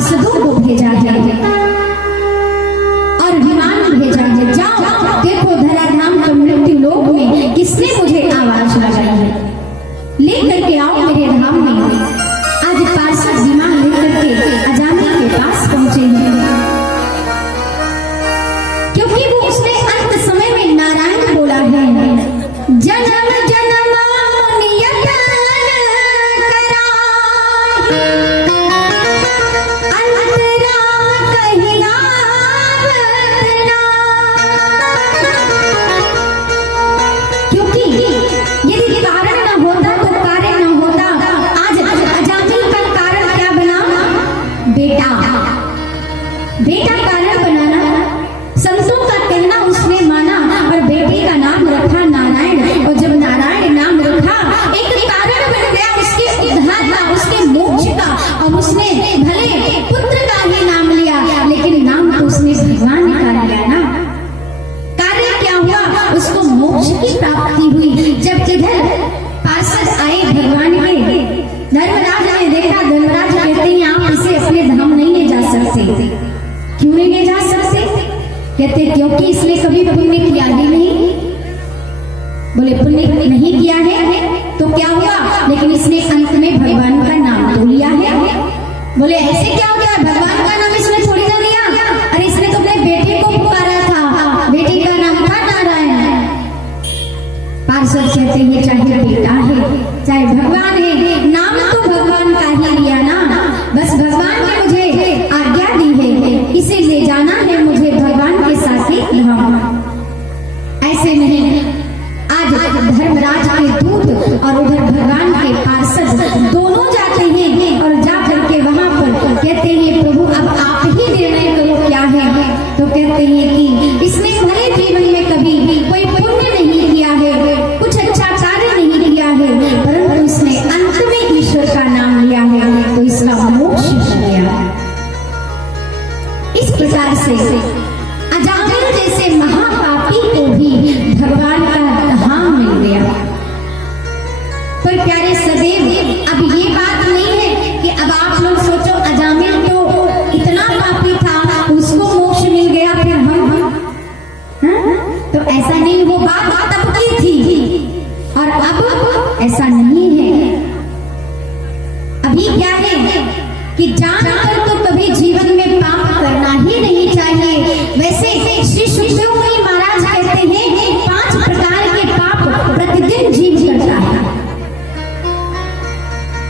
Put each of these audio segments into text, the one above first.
पार्षदों को भेजा है और विमान भेजा है, जाओ देखो धराधाम के मृत्यु लोक में किसने मुझे आवाज लगाई है, लेकर के आओ मेरे धाम में। आज पार्षद विमान लेकर के अजामिल के पास पहुंचे हैं, क्योंकि वो उसने अंत समय में नारायण बोला है, जन्म जन्म नियत बेटा कारण बनाना संतों का कहना उसने माना और बेटे का नाम रखा नारायण। और जब नारायण नाम रखा एक कारण बन गया उसके उद्धार का, उसके मोक्ष का। और उसने भले पुत्र का ही नाम लिया, लेकिन नाम तो उसने भगवान का लिया ना। कार्य क्या हुआ, उसको मोक्ष की प्राप्ति हुई। जब इधर पार्षद आए भगवान के, धर्मराज ने देखा, धर्मराज कहते हैं आप इसे अपने धाम नहीं ले जा सकते। क्यों नहीं ले जा सकते? कहते क्योंकि इसने कभी पुण्य किया ही नहीं। बोले पुण्य नहीं किया है तो क्या हुआ, लेकिन इसने अंत में भगवान का नाम तो लिया है। बोले ऐसे क्या हो गया, भगवान का नाम इसने थोड़ी ना लिया, अरे इसने तो अपने बेटे को पुकारा था, बेटे का नाम था नारायण। पार्षद कहते हैं चाहे बेटा है चाहे भगवान है, नाम तो भगवान का ही लिया ना। बस भगवान ने मुझे आज्ञा दी है, इसे ले जाना है मुझे भगवान के साथ ही धाम। ऐसे नहीं, आज धर्मराज के दूत और उधर भगवान के पार्षद दोनों जाते हैं और जाकर के वहां पर कहते हैं प्रभु अब आप ही निर्णय करो क्या है। तो कहते हैं कि इसने भले जीवन में कभी कोई पुण्य नहीं किया है, कुछ अच्छा कार्य नहीं किया है, परंतु इसने अंत में ईश्वर का नाम लिया है तो इसका मोक्ष हो गया। इस प्रकार से अजामिल जैसे महापापी को भी भगवान का धाम मिल गया। पर प्यारे सदैव अब ये बात नहीं है कि अब आप लोग सोचो अजामिल तो इतना पापी था उसको मोक्ष मिल गया फिर हम तो ऐसा नहीं, वो बात तब की थी और अब ऐसा नहीं है। अभी क्या है कि जानकर तो कभी जीवन में पाप करना ही नहीं चाहिए। वैसे श्री सुखदेव मुनि महाराज कहते हैं 5 प्रकार के पाप प्रतिदिन जीव करता है।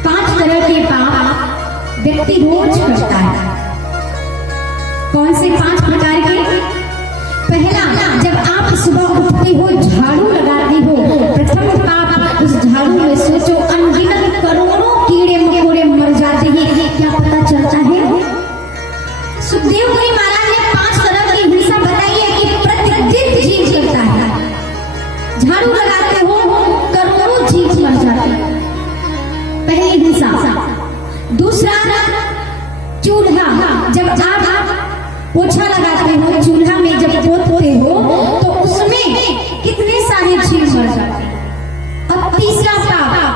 5 तरह के पाप व्यक्ति रोज करता है। कौन से 5 प्रकार के? पहला, जब आप सुबह उठते हो झाड़ू लगाते हो, प्रथम पाप उस झाड़ू में सोचो अनगिनत करोड़ों कीड़े मकोड़े मर जाते हैं, क्या पता चलता है? सुखदेव मुनि महाराज ने 5 तरह की हिंसा बताई है कि प्रतिदिन जीव करता है। झाड़ू लगाते हो करोड़ों जीव मर जाते हैं, पहली हिंसा। दूसरा, चूल्हा, जब आप पोछा लगाते हो, चूल्हा में जब पोतते हो तो उसमें कितने सारे जीव मर जाते हैं। और तीसरा पाप,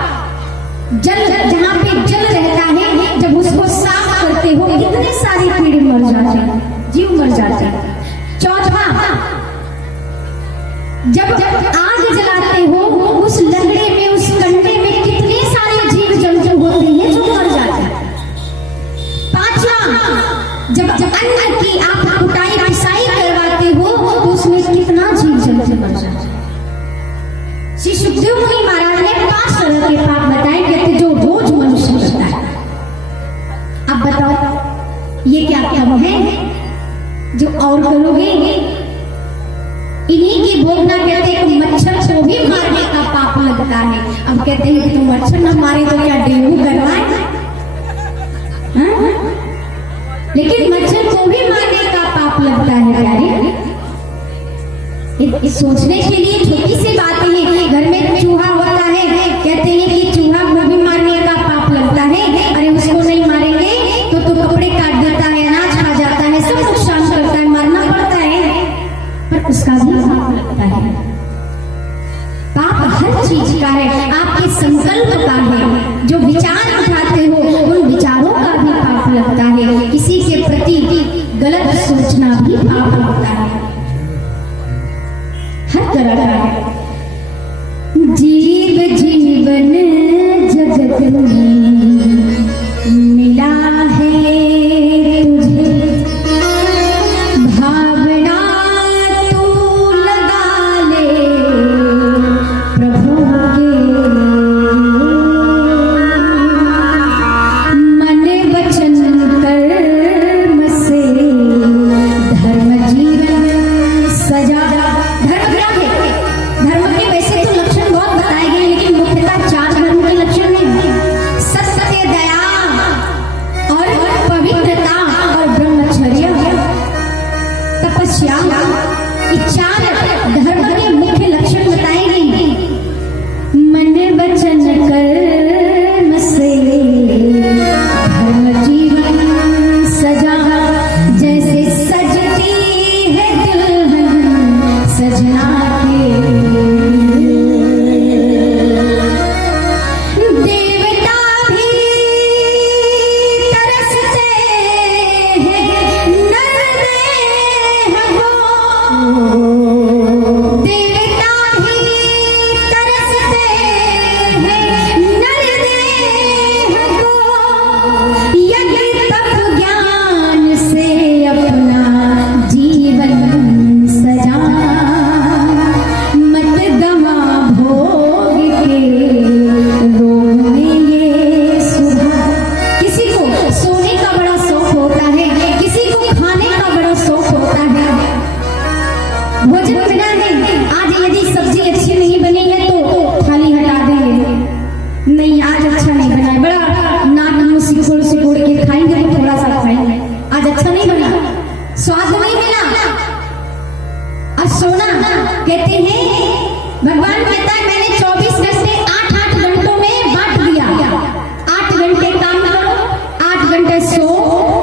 जल, जहाँ पे जल रहता है जब उसको साफ करते हो कितने सारे कीड़े मर जाते हैं, जीव मर जाते हैं। चौथा, जब आग जलाते हो उस लकड़ी में, उस कंडे में कितने सारे जीव जंतु होते हैं जो मर जाते हैं। पांचवा, जब अन्न की आप कुटाई पिसाई करवाते हो तो उसमें कितना जीव जंतु मर जाते हैं। श्री सुखदेव मुनि महाराज ने 5 तरह के पाप बताए, कहते जो रोज मनुष्य करता है। अब बताओ ये क्या कम है जो और करोगे? इन्हीं की भोगना। कहते हैं मच्छर को भी मारने का पाप लगता है। अब कहते हैं तुम मच्छर न मारे तो क्या डेंगू करवाए? लेकिन मच्छर को भी मारने का पाप लगता है। प्यारे, सोचने के लिए छोटी सी बात है। घर में चूहा होता है, कहते हैं कि चूहा को भी मारने का पाप लगता है। अरे उसको नहीं मारेंगे तो कपड़े काट देता है, अनाज खा जाता है, सब नुकसान करता है, मारना पड़ता है, पर उसका भी पाप लगता है। पाप हर चीज का है, आपके संकल्प का है, जो विचार उठाते हो उन विचारों का भी पाप लगता है। किसी यदि सब्जी अच्छी नहीं बनी है तो थाली हटा देंगे, नहीं आज अच्छा नहीं बना है, बड़ा नाक मुंह सिकुड़ के खाएंगे तो थोड़ा सा खाएंगे, आज अच्छा नहीं बना, स्वाद नहीं मिला। और सोना कहते हैं, भगवान कहता है मैंने 24 घंटे 8-8 घंटों में बांट दिया, 8 घंटे काम करो, 8 घंटे सो,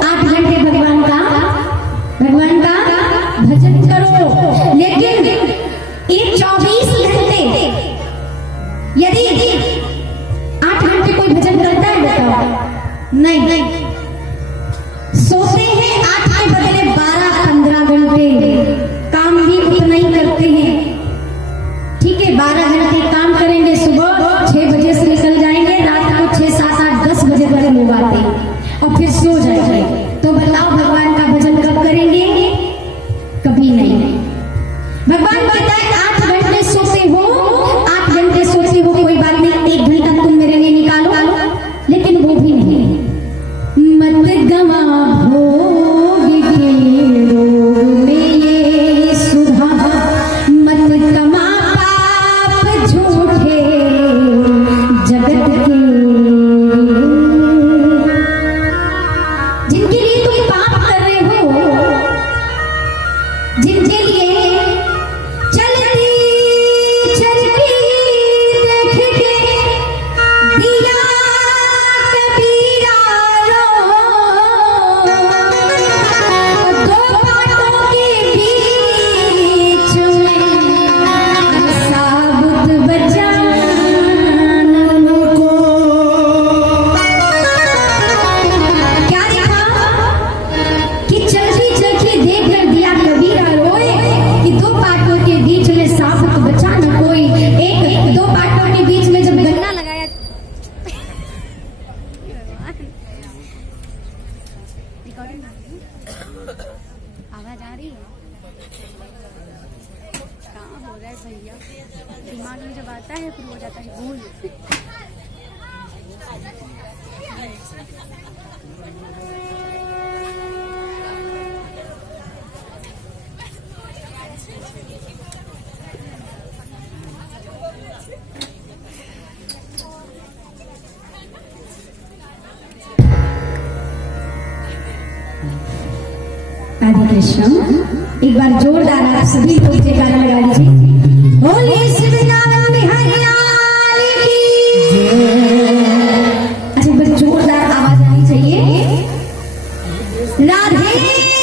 8 घंटे भगवान का भजन करो। लेकिन ये 24 घंटे यदि 8 घंटे कोई भजन करता है बताओ? नहीं। सोते हैं 8 के बदले 12-15 घंटे, काम भी उतना ही करते हैं। ठीक है, 12 घंटे काम करेंगे, सुबह 6 बजे से निकल जाएंगे, रात को 6, 7, 8, 10 बजे तक लोग आते हैं और फिर सो जाएंगे। तो बताओ भगवान का भजन कब करेंगे? कभी नहीं। भगवान कहता है 8 घंटे सोते हो, 8 घंटे सोते हो, कोई बात नहीं, 1 घंटा तुम मेरे लिए निकालो, लेकिन वो भी नहीं। मत गवा भोग के रोग में ये सुधा, मत कमा पाप झूठे जगत के। जिनके लिए तुम पाप कर रहे हो, जिनके लिए चलती चलती देख के दिया कबीरा रो, दो बातों के बीच में साबुत बचान को। क्या लिखा कि चलती चलती देख कर दिया कबीरा रोए, कि दो बातों के बीच में साबुत बचा न कोई। एक दो बातों के बीच में जब गन्ना लगाया, आवाज आ रही है? कहाँ हो रहा है भैया? दिमाग में जब आता है फिर हो जाता है भूल। राधे कृष्ण। एक बार जोरदार आप सभी लोग जयकारा लगा लीजिए, बोले शिव नाम बिहारी लाल की। अच्छा, बस जोरदार आवाज आनी चाहिए। राधे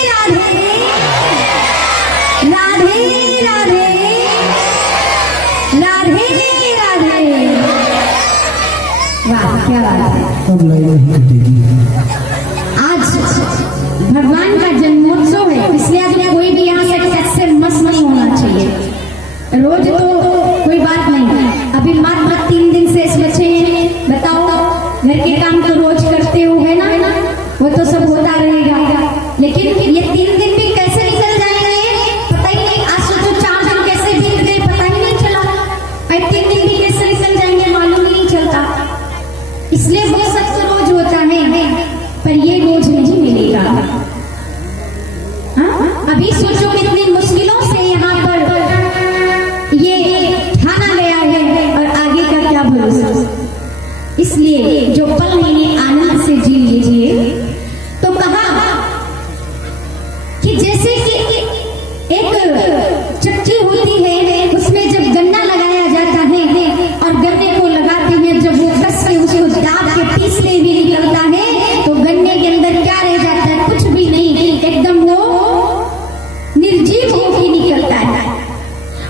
राधे राधे राधे राधे राधे। वाह, क्या बात है। अब लाइन नहीं कटेगी। आज भगवान का जन्मोत्सव है, इसलिए आज कोई भी यहाँ से मस्त नहीं होना चाहिए। रोज तो कोई बात नहीं, अभी मात्र 3 दिन से बचे हैं। बताओ, घर के काम तो रोज करते हो है ना, वो तो सब होता रहेगा, लेकिन ये 3 दिन भी कैसे निकल जाएंगे पता ही नहीं। आज सोचो 4 दिन कैसे बीत गए पता ही नहीं चला, और 3 दिन भी कैसे निकल जाएंगे मालूम ही नहीं चलता। इसलिए वो सब तो रोज होता है, पर ये रोज नहीं मिलेगा। अभी सोचो कितनी मुश्किलों से यहाँ पर ये ठाना गया है, और आगे का क्या भरोसा। इसलिए जो पल है आनंद से जी लीजिए। तो कहा कि जैसे कि एक चक्की होती है, उसमें जब गन्ना लगाया जाता है और गन्ने को लगाते हैं, जब वो कस के उसको दाब के पीसते हुए निकलता है, तो गन्ने के अंदर क्या रह जाता है? कुछ भी नहीं, एकदम वो निर्जीव होकर निकलता है।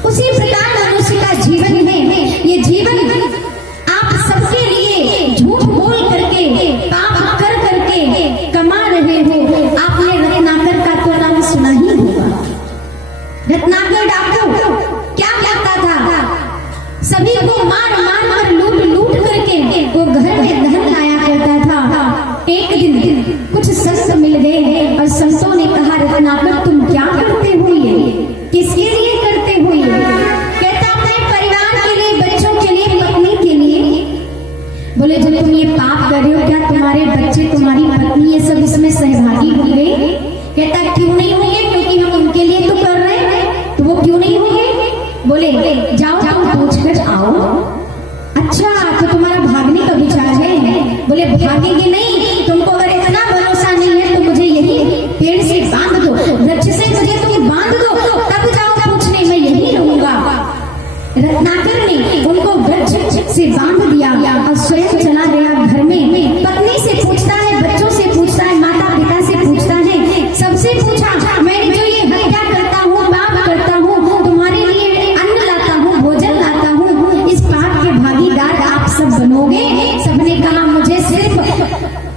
उसी प्रकार मनुष्य का जीवन है। ये जीवन आप सबके लिए झूठ बोल करके, पाप कर करके कमा रहे हो। आपने रत्नाकर का तो नाम सुना ही होगा। रत्नाकर डाकू क्या करता था? सभी को मार मार कर लूट करके वो घर में धन लाया करता था। एक दिन कुछ संत मिल गए और संतों ने कहा, रत्नाकर तुम क्या करते हो? ये किसके लिए करते हो? ये कहता अपने परिवार के लिए, बच्चों के लिए, पत्नी के लिए। बोले जब तुम ये पाप कर रहे हो, क्या तुम्हारे बच्चे, तुम्हारी पत्नी, ये सब इसमें सहभागी होंगे? कहता क्यों नहीं होंगे, क्योंकि हम उनके लिए तो कर रहे हैं। तो वो क्यों नहीं होंगे? बोले भागेंगे नहीं। तुमको अगर इतना भरोसा नहीं है तो मुझे यही पेड़ से बांध दो, वृक्ष से मुझे तुम बांध दो, तब जाओ पूछने, मैं यही रहूंगा। रत्नाकर ने उनको वृक्ष से बांध दिया और स्वयं चला गया घर में। पत्नी से पूछता है, बच्चों से पूछता है, माता पिता से पूछता है, सबसे पूछा, मैं जो ये हत्या करता हूँ, पाप करता हूँ, तुम्हारे लिए अन्न लाता हूँ, भोजन लाता हूँ, इस पाप के भागीदार आप सब बनोगे? सबने कहा मुझे सिर्फ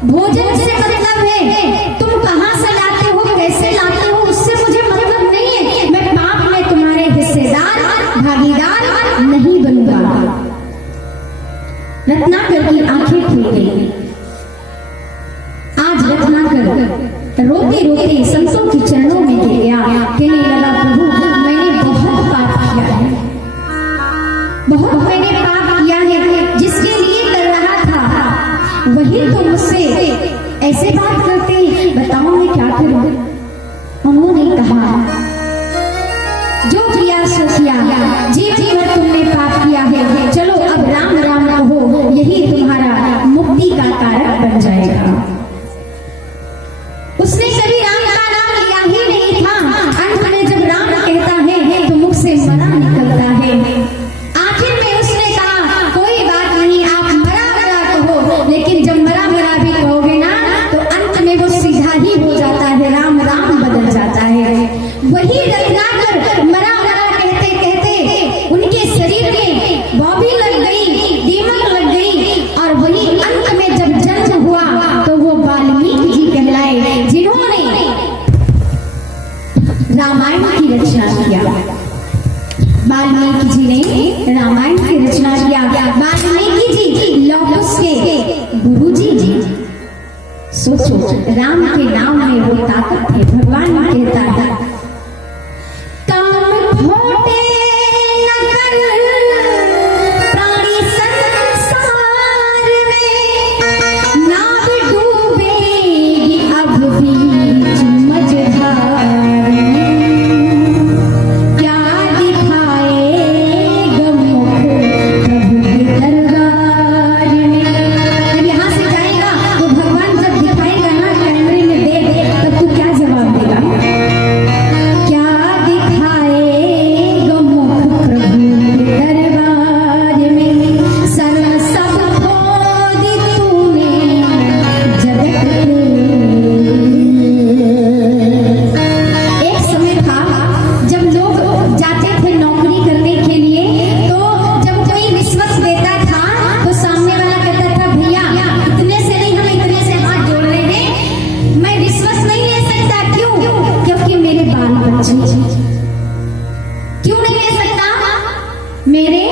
भोजन से मतलब है, तुम कहाँ से लाते हो, कैसे लाते हो, उससे मुझे मतलब नहीं है, मैं पाप में तुम्हारे हिस्सेदार भागीदार नहीं बनूंगा। रत्नाकर की आंखें खुल गई। आज रत्नाकर रोते रोते संतों के चरणों में गिर गया, कहने लगा, प्रभु मैंने बहुत पाप किया है, बहुत मैंने पाप किया है, जिसके लिए कर रहा था वही तो मुझसे ऐसे बात करते हैं, बताओ मैं क्या करूं? उन्होंने कहा, जो किया सो किया, जीवन भर तुमने पाप किया है, चलो अब राम राम कहो, यही तुम्हारा मुक्ति का कारक बन जाएगा। उसने कभी राम का नाम लिया ही नहीं था, अंत में जब राम कहता है तो मुख से मरा निकलता है। आखिर में उसने कहा, कोई बात नहीं, आप मरा मरा कहो, लेकिन जब मरा मरा भी कहोगे ना तो अंत में वो सीधा ही हो जाता है, राम राम बदल जाता है। वही रत्नाकर मरा मरा कहते कहते उनके शरीर में बॉबी लग गई, दीमक लग गई, और वही अंत में जब जन्म हुआ तो वो वाल्मीकि जी कहलाए, जिन्होंने रामायण की रचना किया। वाल्मीकि जी ने रामायण की रचना किया। वाल्मीकि जी लौकुश के गुरुजी जी। सोचो, राम के नाम में वो ताकत है। भगवान कहता है, काम खोटे न कर प्राणी संसार में, नाव डूबेगी अब बीच मझधार में, क्या दिखाएगा मुख प्रभु के दरबार में। जब यहाँ से जाएगा तो भगवान जब दिखाएगा ना कैमरे में देख, तब तू क्या जवाब देगा? क्या दिखाएगा मुख प्रभु के दरबार में, सर्व सब खोद तूने जगत में। एक समय था जब लोग जाते थे नौकरी करने के लिए, तो जब कोई रिश्वत देता था तो सामने वाला कहता था, भैया इतने से नहीं, हम इतने से हाथ जोड़ रहे हैं, मैं रिश्वत नहीं ले सकता। क्यों? क्योंकि मेरे बाल बच्चे। क्यों नहीं ले सकता? मेरे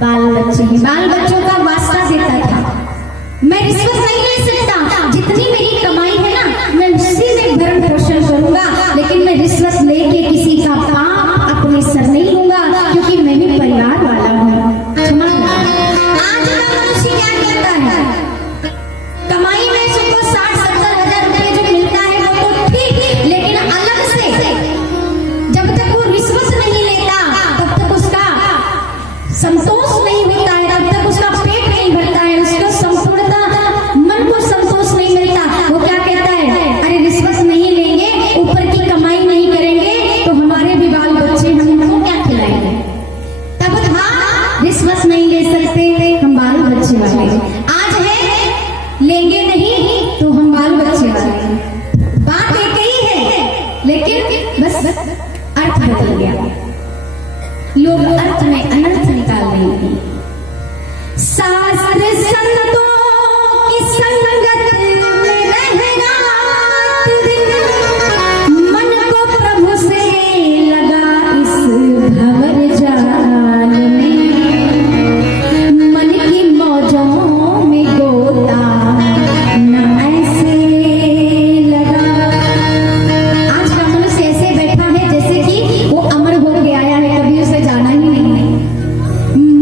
बाल बच्चे हैं। बाल बच्चों का वास्ता देता था, मैं रिश्वत नहीं ले सकता, जितनी मेरी कमाई है ना मैं उसी में भरण पोषण करूंगा, लेकिन मैं रिश्वत लेके किसी का पाप अपने सर नहीं लूंगा, क्योंकि मैं भी परिवार वाला हूँ। क्षमा करें। आज का मनुष्य क्या कहता है? कमाई में उसको 60-70 हजार रुपए जो मिलता है वो तो ठीक, लेकिन अलग से जब तक वो रिश्वत नहीं लेता तब तक उसका संतोष नहीं होता है, तब तक उसका पेट नहीं भरता है, उसको संपूर्णता मन को संतोष नहीं मिलता। वो क्या कहता है? अरे रिश्वत नहीं लेंगे, ऊपर की कमाई नहीं करेंगे तो हमारे भी बाल बच्चे हम उनको क्या खिलाएंगे? तब था रिश्वत नहीं ले सकते, हम बाल बच्चे वाले। आज है लेंगे नहीं तो हम बाल बच्चे वाले। बात एक ही है, लेकिन बस अर्थ बदल गया। लोग अर्थ में अनर्थ निकाल रहे हैं। शास्त्र संतों की संगत में रहना दिन, मन को प्रभु से लगा इस भंवर जाल में, मन की मौजों में गोता न ऐसे लगा। आज का मनुष्य ऐसे बैठा है जैसे कि वो अमर होके आया है, कभी उसे जाना ही नहीं है।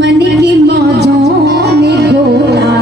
मन की मौजों में गोता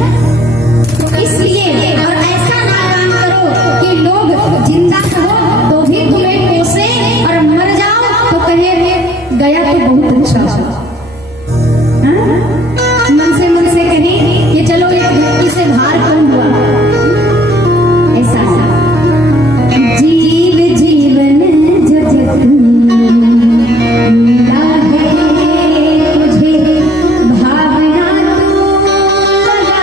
तो इसलिए और ऐसा ना काम करो कि लोग जिंदा हो तो भी तुम्हें कोसे और मर जाओ तो कहे गया तो बहुत अच्छा हुआ। हाँ? मन से कहें कि चलो एक धरती से भार कम हुआ। ऐसा जीव जीवन जगत मिला है तुझे भावना तू लगा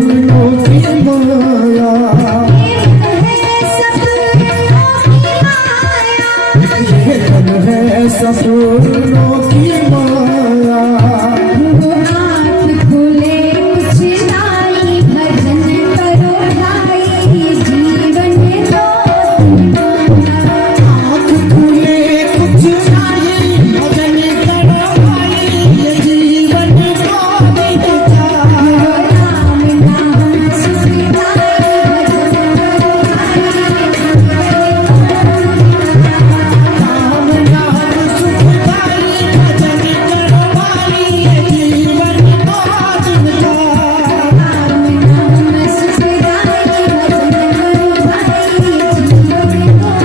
सपनों की माया, ये मन है सपनों की माया, ये मन है सपनों की माया। वो आँख खुले कुछ लाई, भजन करो भाई, जीवन दो आँख खुले कुछ नहीं, भजन करो भाई, ये जीवन को दिखता। राम नाम सुखदाई, भजन करो राम नाम सुखदाई, भजन करो भाई, ये जीवन को दिखता। राम नाम सुखदाई, भजन करो भाई, जीवन दो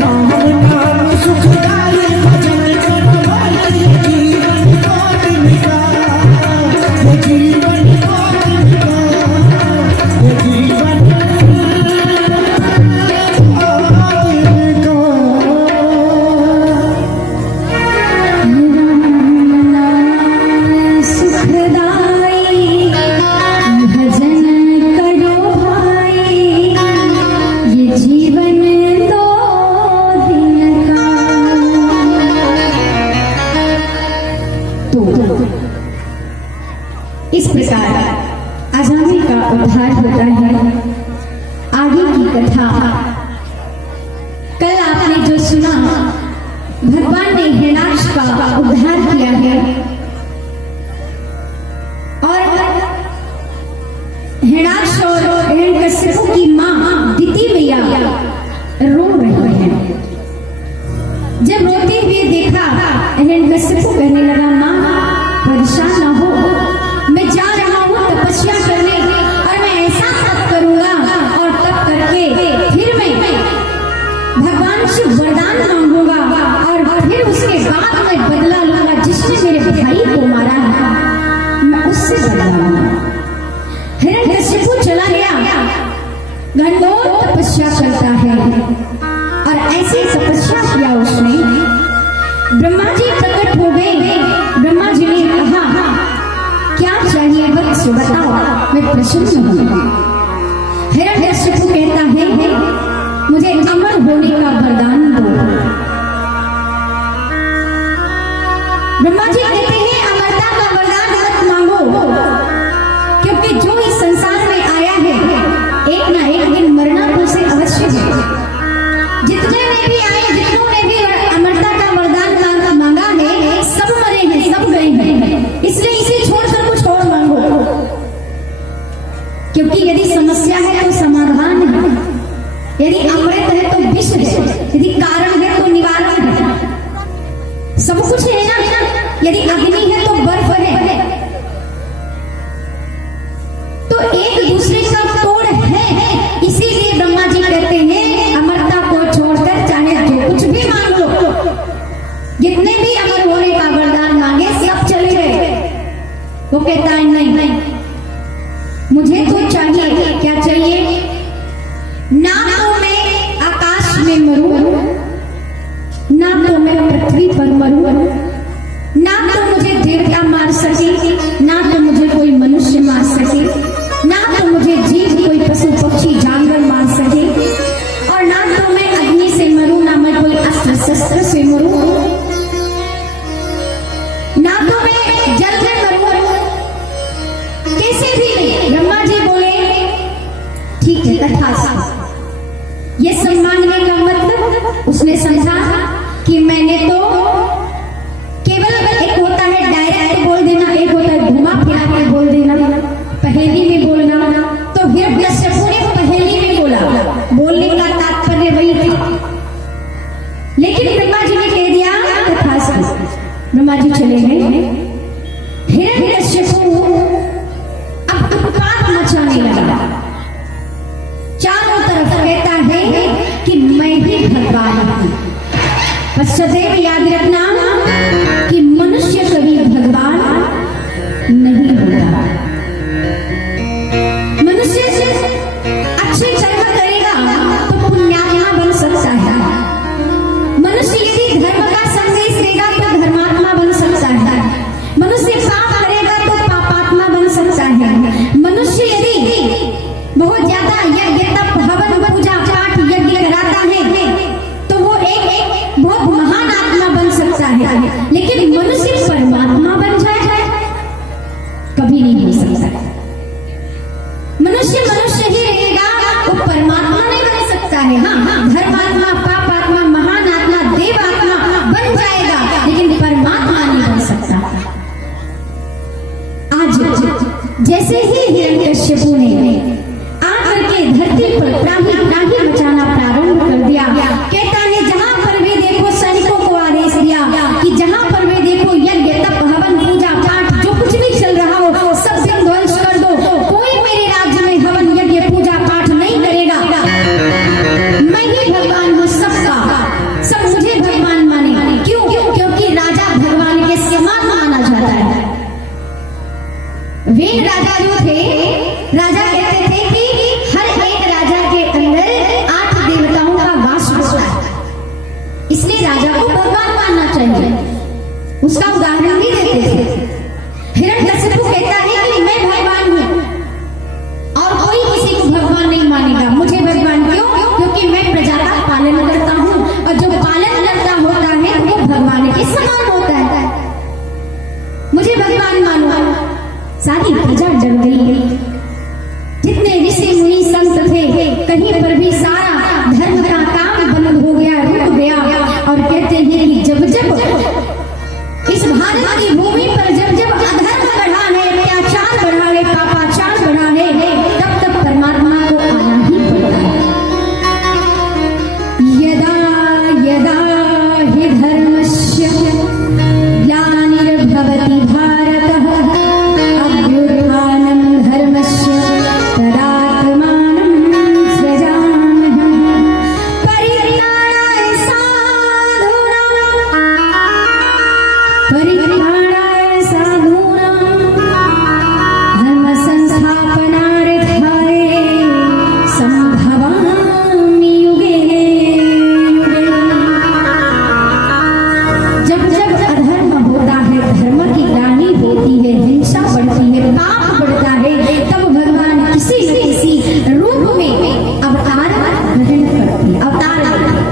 राम नाम सुखदाई, भजन करो भाई, ये जीवन को दिखता। ये जीवन को दिखता, ये जीवन को सुखदाई, भजन करो भाई, ये जीवन दो दिन का। तो इस प्रकार आजादी का उद्धार होता है। आगे की कथा कल आपने जो सुना, भगवान ने हिरण्याक्ष का उद्धार किया है और हिरण्याक्ष और हिरण्यकश्यप की मां दिति मैया रो रही है। जब रोते हुए देखा, हिरण्यकश्यप कहने लगा, मां परेशान ना हो, मैं जा रहा हूं तपस्या करने और मैं ऐसा तप करूंगा और तप करके फिर मैं भगवान से वरदान मांगूंगा और फिर उसके बाद मैं बदला लूंगा। जिसने मेरे भाई को मारा है मैं उससे बदला लूंगा। हिरण्यकश्यप चला गया, घंटों तपस्या करता है और ऐसे तपस्या किया उसने। ब्रह्मा जी प्रकट हो गए। ब्रह्मा जी ने कहा, क्या चाहिए वत्स बताओ, मैं प्रसन्न हूं। हिरण्यकश्यप कहता है, मुझे अमर होने का वरदान दो। ब्रह्मा जी कहते हैं, अमरता का वरदान मत मांगो, क्योंकि जो इस संसार में आया है एक ना एक दिन मरना तो उसे अवश्य है। जितने ने भी आए, जितनों ने भी अमरता का वरदान मांगा है, सब मरे हैं, सब गए हैं। इसलिए इसे छोड़कर कुछ और मांगो, क्योंकि यदि समस्या है तो समाधान है, यदि अमृत है तो विष है, यदि कारण है तो निवारण है, सब कुछ है ना। यदि अग्नि है तो बर्फ है, तो एक दूसरे का तोड़ है। इसीलिए ब्रह्मा जी कहते हैं, अमरता को छोड़कर चाहे जो कुछ भी मांग लो। जितने भी अमर होने का वरदान मांगे सब चले गए। वो कहता है, नहीं नहीं, मुझे तो चाहिए। क्या चाहिए? ना तो मैं आकाश में मरूं, ना तो मैं पृथ्वी पर मरूं, ना तो मुझे देवता मार सके, ना तो मुझे कोई मनुष्य मार सके, ना तो मुझे जीव कोई पशु पक्षी जानवर मार सके, और ना तो मैं अग्नि से मरूं, ना मैं कोई अस्त्र शस्त्र से मरूं, ना तो मैं जल में मरूं, कैसे भी नहीं। ब्रह्मा जी बोले, ठीक है, तथास्तु। ये सब मांगने का मतलब उसने समझा कि मैंने तो केवल एक होता है डायरेक्ट बोल देना, एक होता है घुमा फिरा के बोल देना, पहेली में बोलना। तो हिरण्यकश्यप ने पहेली में बोला, बोलने का तात्पर्य वही था। लेकिन ब्रह्मा जी ने कह दिया तथास्तु। ब्रह्मा जी चले गए। हिरण्यकश्यप अब उत्पात मचाने लगा, चारों तरफ कहता है कि मैं ही भगवान हूं। बस सदैव याद रखना कि मनुष्य कभी भगवान नहीं होता। मनुष्य अच्छे कर्म करेगा तो पुण्यात्मा बन सकता है। मनुष्य यदि धर्म का संदेश देगा तो धर्मात्मा बन सकता है। मनुष्य मनुष्य ही रहेगा, वो परमात्मा नहीं बन सकता है। हाँ, धर्मात्मा, पापात्मा, महान आत्मा, देवात्मा बन जाएगा, लेकिन परमात्मा नहीं बन सकता। आज जैसे ही हिरण्यकश्यपु ने आकर के धरती पर त्राही मचाना प्रारंभ कर दिया, कहता है जहां पर भी देखो सैनिकों को आदेश दिया कि जहां पर भी देखो यज्ञ तप हवन पूजा पाठ जो कुछ भी चल रहा हो सब दिन ध्वंस कर दो, कोई मेरे राज्य में हवन यज्ञ पूजा पाठ नहीं करेगा, मैं ही भगवान हूँ सबका, सब मुझे भगवान माने। क्यों? क्योंकि राजा भगवान के समान माना जाता है। वे राजा जो थे, राजा कहते थे कि हर एक राजा के अंदर 8 देवताओं का वास होता है, इसलिए राजा को भगवान मानना चाहिए। उसका उदाहरण भी देते थे। हिरण्यकश्यपु कहता है कि मैं भगवान हूँ और कोई किसी को भगवान नहीं मानेगा। मुझे भगवान क्यों? क्योंकि मैं प्रजा का पालन करता हूँ और जो पालन करता होता है वो भगवान के समान होता है। मुझे भगवान मानो। सारी प्रजा डर गई। जितने ऋषि मुनि संत थे, कहीं पर भी सारा धर्म का काम बंद हो गया, रुक गया। और कहते हैं कि जब जब इस भारत की भूमि पर जब जब अधर्म बढ़ा है, अत्याचार बढ़ा है, पापाचार बढ़ा है, तब तब परमात्मा को आना ही पड़ता है। यदा यदा हि धर्मस्य ग्लानिर्भवति भारतः अभ्युत्थानं धर्मस्य तदात्मानं सृजाम्यहम् परित्राणाय साधूनां धर्म संस्थापनार्थाय संभवामि युगे युगे। जब जब अधर्म होता है, धर्म की ग्लानि होती है, हिंसा बढ़ती है, पाप बढ़ता है, तब भगवान किसी न किसी रूप में अवतार ग्रहण करते हैं, अवतार लेते हैं।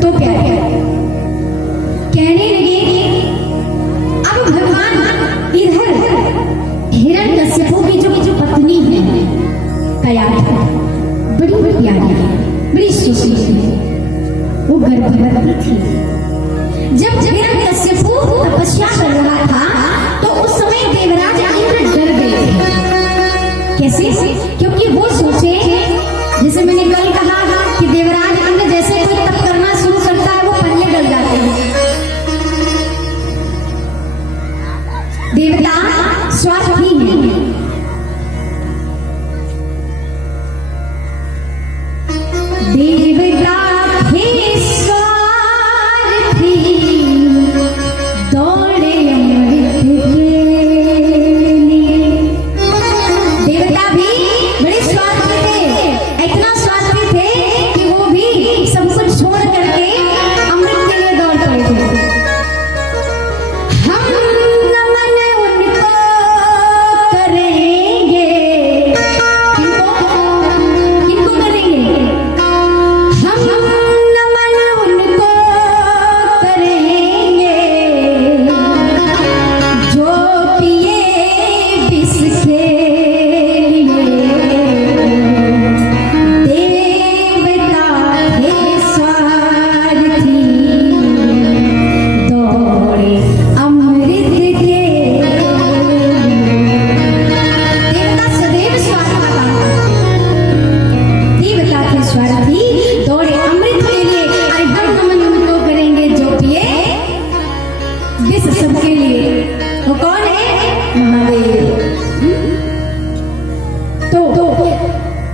तो क्या कहने लगे, अब भगवान इधर हिरण्यकश्यपु की जो पत्नी है कयाधु, बड़ी प्यारी है, बड़ी सुशील है, वो गर्भवती थी। जब हिरण्यकश्यपु तपस्या कर रहा था तो उस समय देवराज इंद्र डर गए थे। कैसे? क्योंकि वो सोचे, जैसे मैंने कल कहा कि देवराज इंद्र जैसे कोई तप करना शुरू करता है वो पहले डर जाते हैं। देवता स्वार्थी है। देवता थे स्वार्थी, दौड़े अमृत के लिए। देवता भी बड़े स्वार्थी थे, इतना स्वार्थी थे कि वो भी सब कुछ छोड़ करके अमृत के लिए दौड़ पड़े थे। हम नमन उनको करेंगे, किनको करेंगे? हम नमन उनको करेंगे जो पिए विष के लिए। देवता थे स्वार्थी, दौड़े अमृत के लिए। देवता सदैव स्वार्थ का काम करते हैं। देवता थे स्वार्थी, दौड़े अमृत के लिए। अरे हम नमन उनको करेंगे जो पिए विष सबके लिए। वो कौन है? महादेव। तो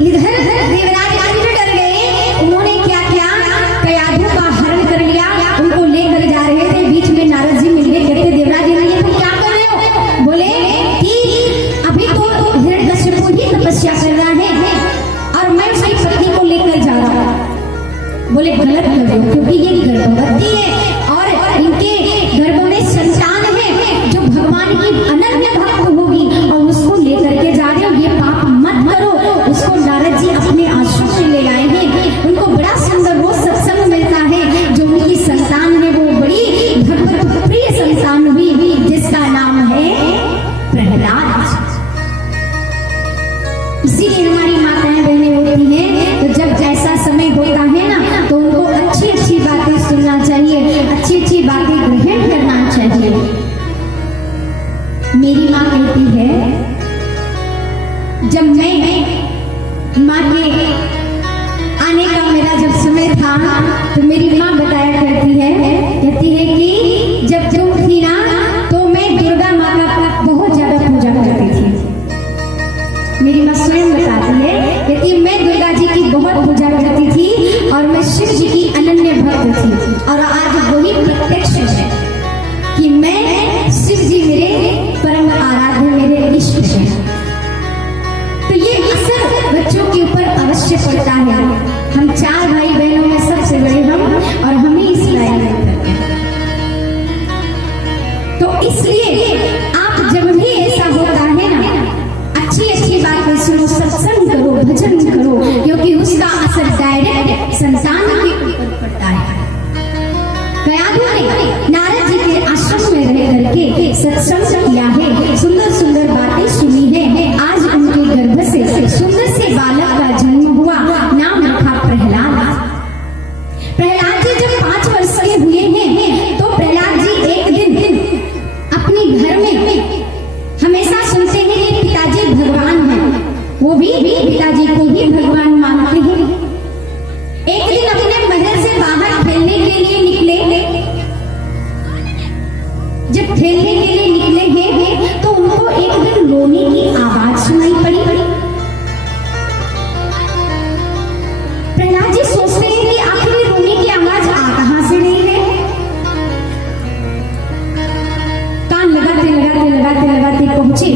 इधर देवराज इंद्र डर गए। उन्होंने क्या किया? कयाधु का हरण कर लिया, उनको लेकर जा रहे थे। बीच में नारद जी मिल गए, कहते देवराज इंद्र ये तुम क्या कर रहे हो? बोले कि अभी तो हिरण्यकश्यपु ही तपस्या कर रहा है और मैं उसकी पत्नी को लेकर जा रहा हूं। बोले गलत कर रहे हो, क्योंकि ये गर्भवती है और इनके गर्भ में संतान है जो भगवान की अनन्य भक्त होगी और उसको लेकर के जा रहे हो, ये पाप मत करो। उसको नारद जी अपने आश्रम में ले आए हैं। तो मेरी माँ बताया कहती है कि जब तुम थी ना तो मैं दुर्गा माँ का बहुत ज्यादा पूजा करती थी। मेरी माँ स्वयं बताती है कि मैं दुर्गा जी की बहुत पूजा करती थी और मैं शिव जी की अनन्य भक्त थी, और आज वही प्रत्यक्ष है कि मैं शिव जी मेरे परम आराध्य, मेरे इष्ट हैं। तो ये असर बच्चों के ऊपर अवश्य पड़ता है। हम 4 भाई बहनों में सबसे बड़े हम, और हम ही इस लायक हैं। तो इसलिए आप जब भी ऐसा होता है ना, अच्छी अच्छी बातें सुनो, सत्संग करो, भजन करो, क्योंकि उसका असर डायरेक्ट संतान के ऊपर पड़ता है। प्रयागों ने नारद जी के आश्रम में रह करके सत्संग किया है, सुंदर सुंदर बातें सुनी है। आज उनके गर्भ से सुंदर से बालक का जन्म हुआ, नाम रखा प्रहलाद। प्रहलाद जी जब 5 वर्ष के हुए हैं तो प्रहलाद जी एक दिन अपने घर में, हमेशा सुनते हैं कि पिताजी भगवान हैं, वो भी पिताजी को ही भगवान मानते हैं। एक दिन अपने महल से बाहर खेलने के लिए निकले। जब खेलने के लिए निकले हैं तो उनको एक दिन रोने की आवाज सुनाई पड़ी। प्रहलाद जी सोचते हैं कि आखिर रोने की आवाज आ कहां से रही है। कान लगाते पहुंचे,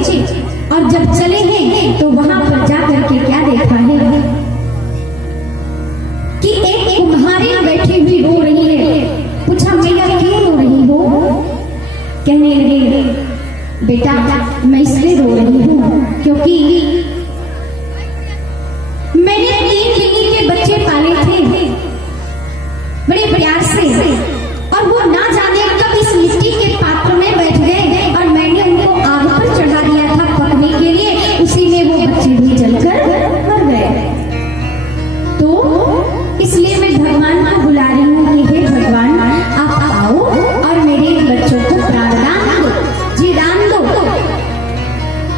और जब चले हैं तो वहां पर जाकर के क्या देखा है कि एक कुम्हारी बैठी हुई रो रही है। पूछा, मैया क्यों रो रही हो? कहने लगे, बेटा मैं इसलिए रो रही हूँ क्योंकि मैंने 3 लिंगी के बच्चे पाले थे बड़े प्यार से, और वो ना जाने कब इस मिट्टी के पात्र में बैठ गए और मैंने उनको आग पर चढ़ा दिया था पकने के लिए, उसी में वो बच्चे भी जलकर मर गए। तो इसलिए मैं भगवान को बुला रही हूँ कि हे भगवान, आप आओ और मेरे बच्चों को प्राणदान दो, जीदान दो।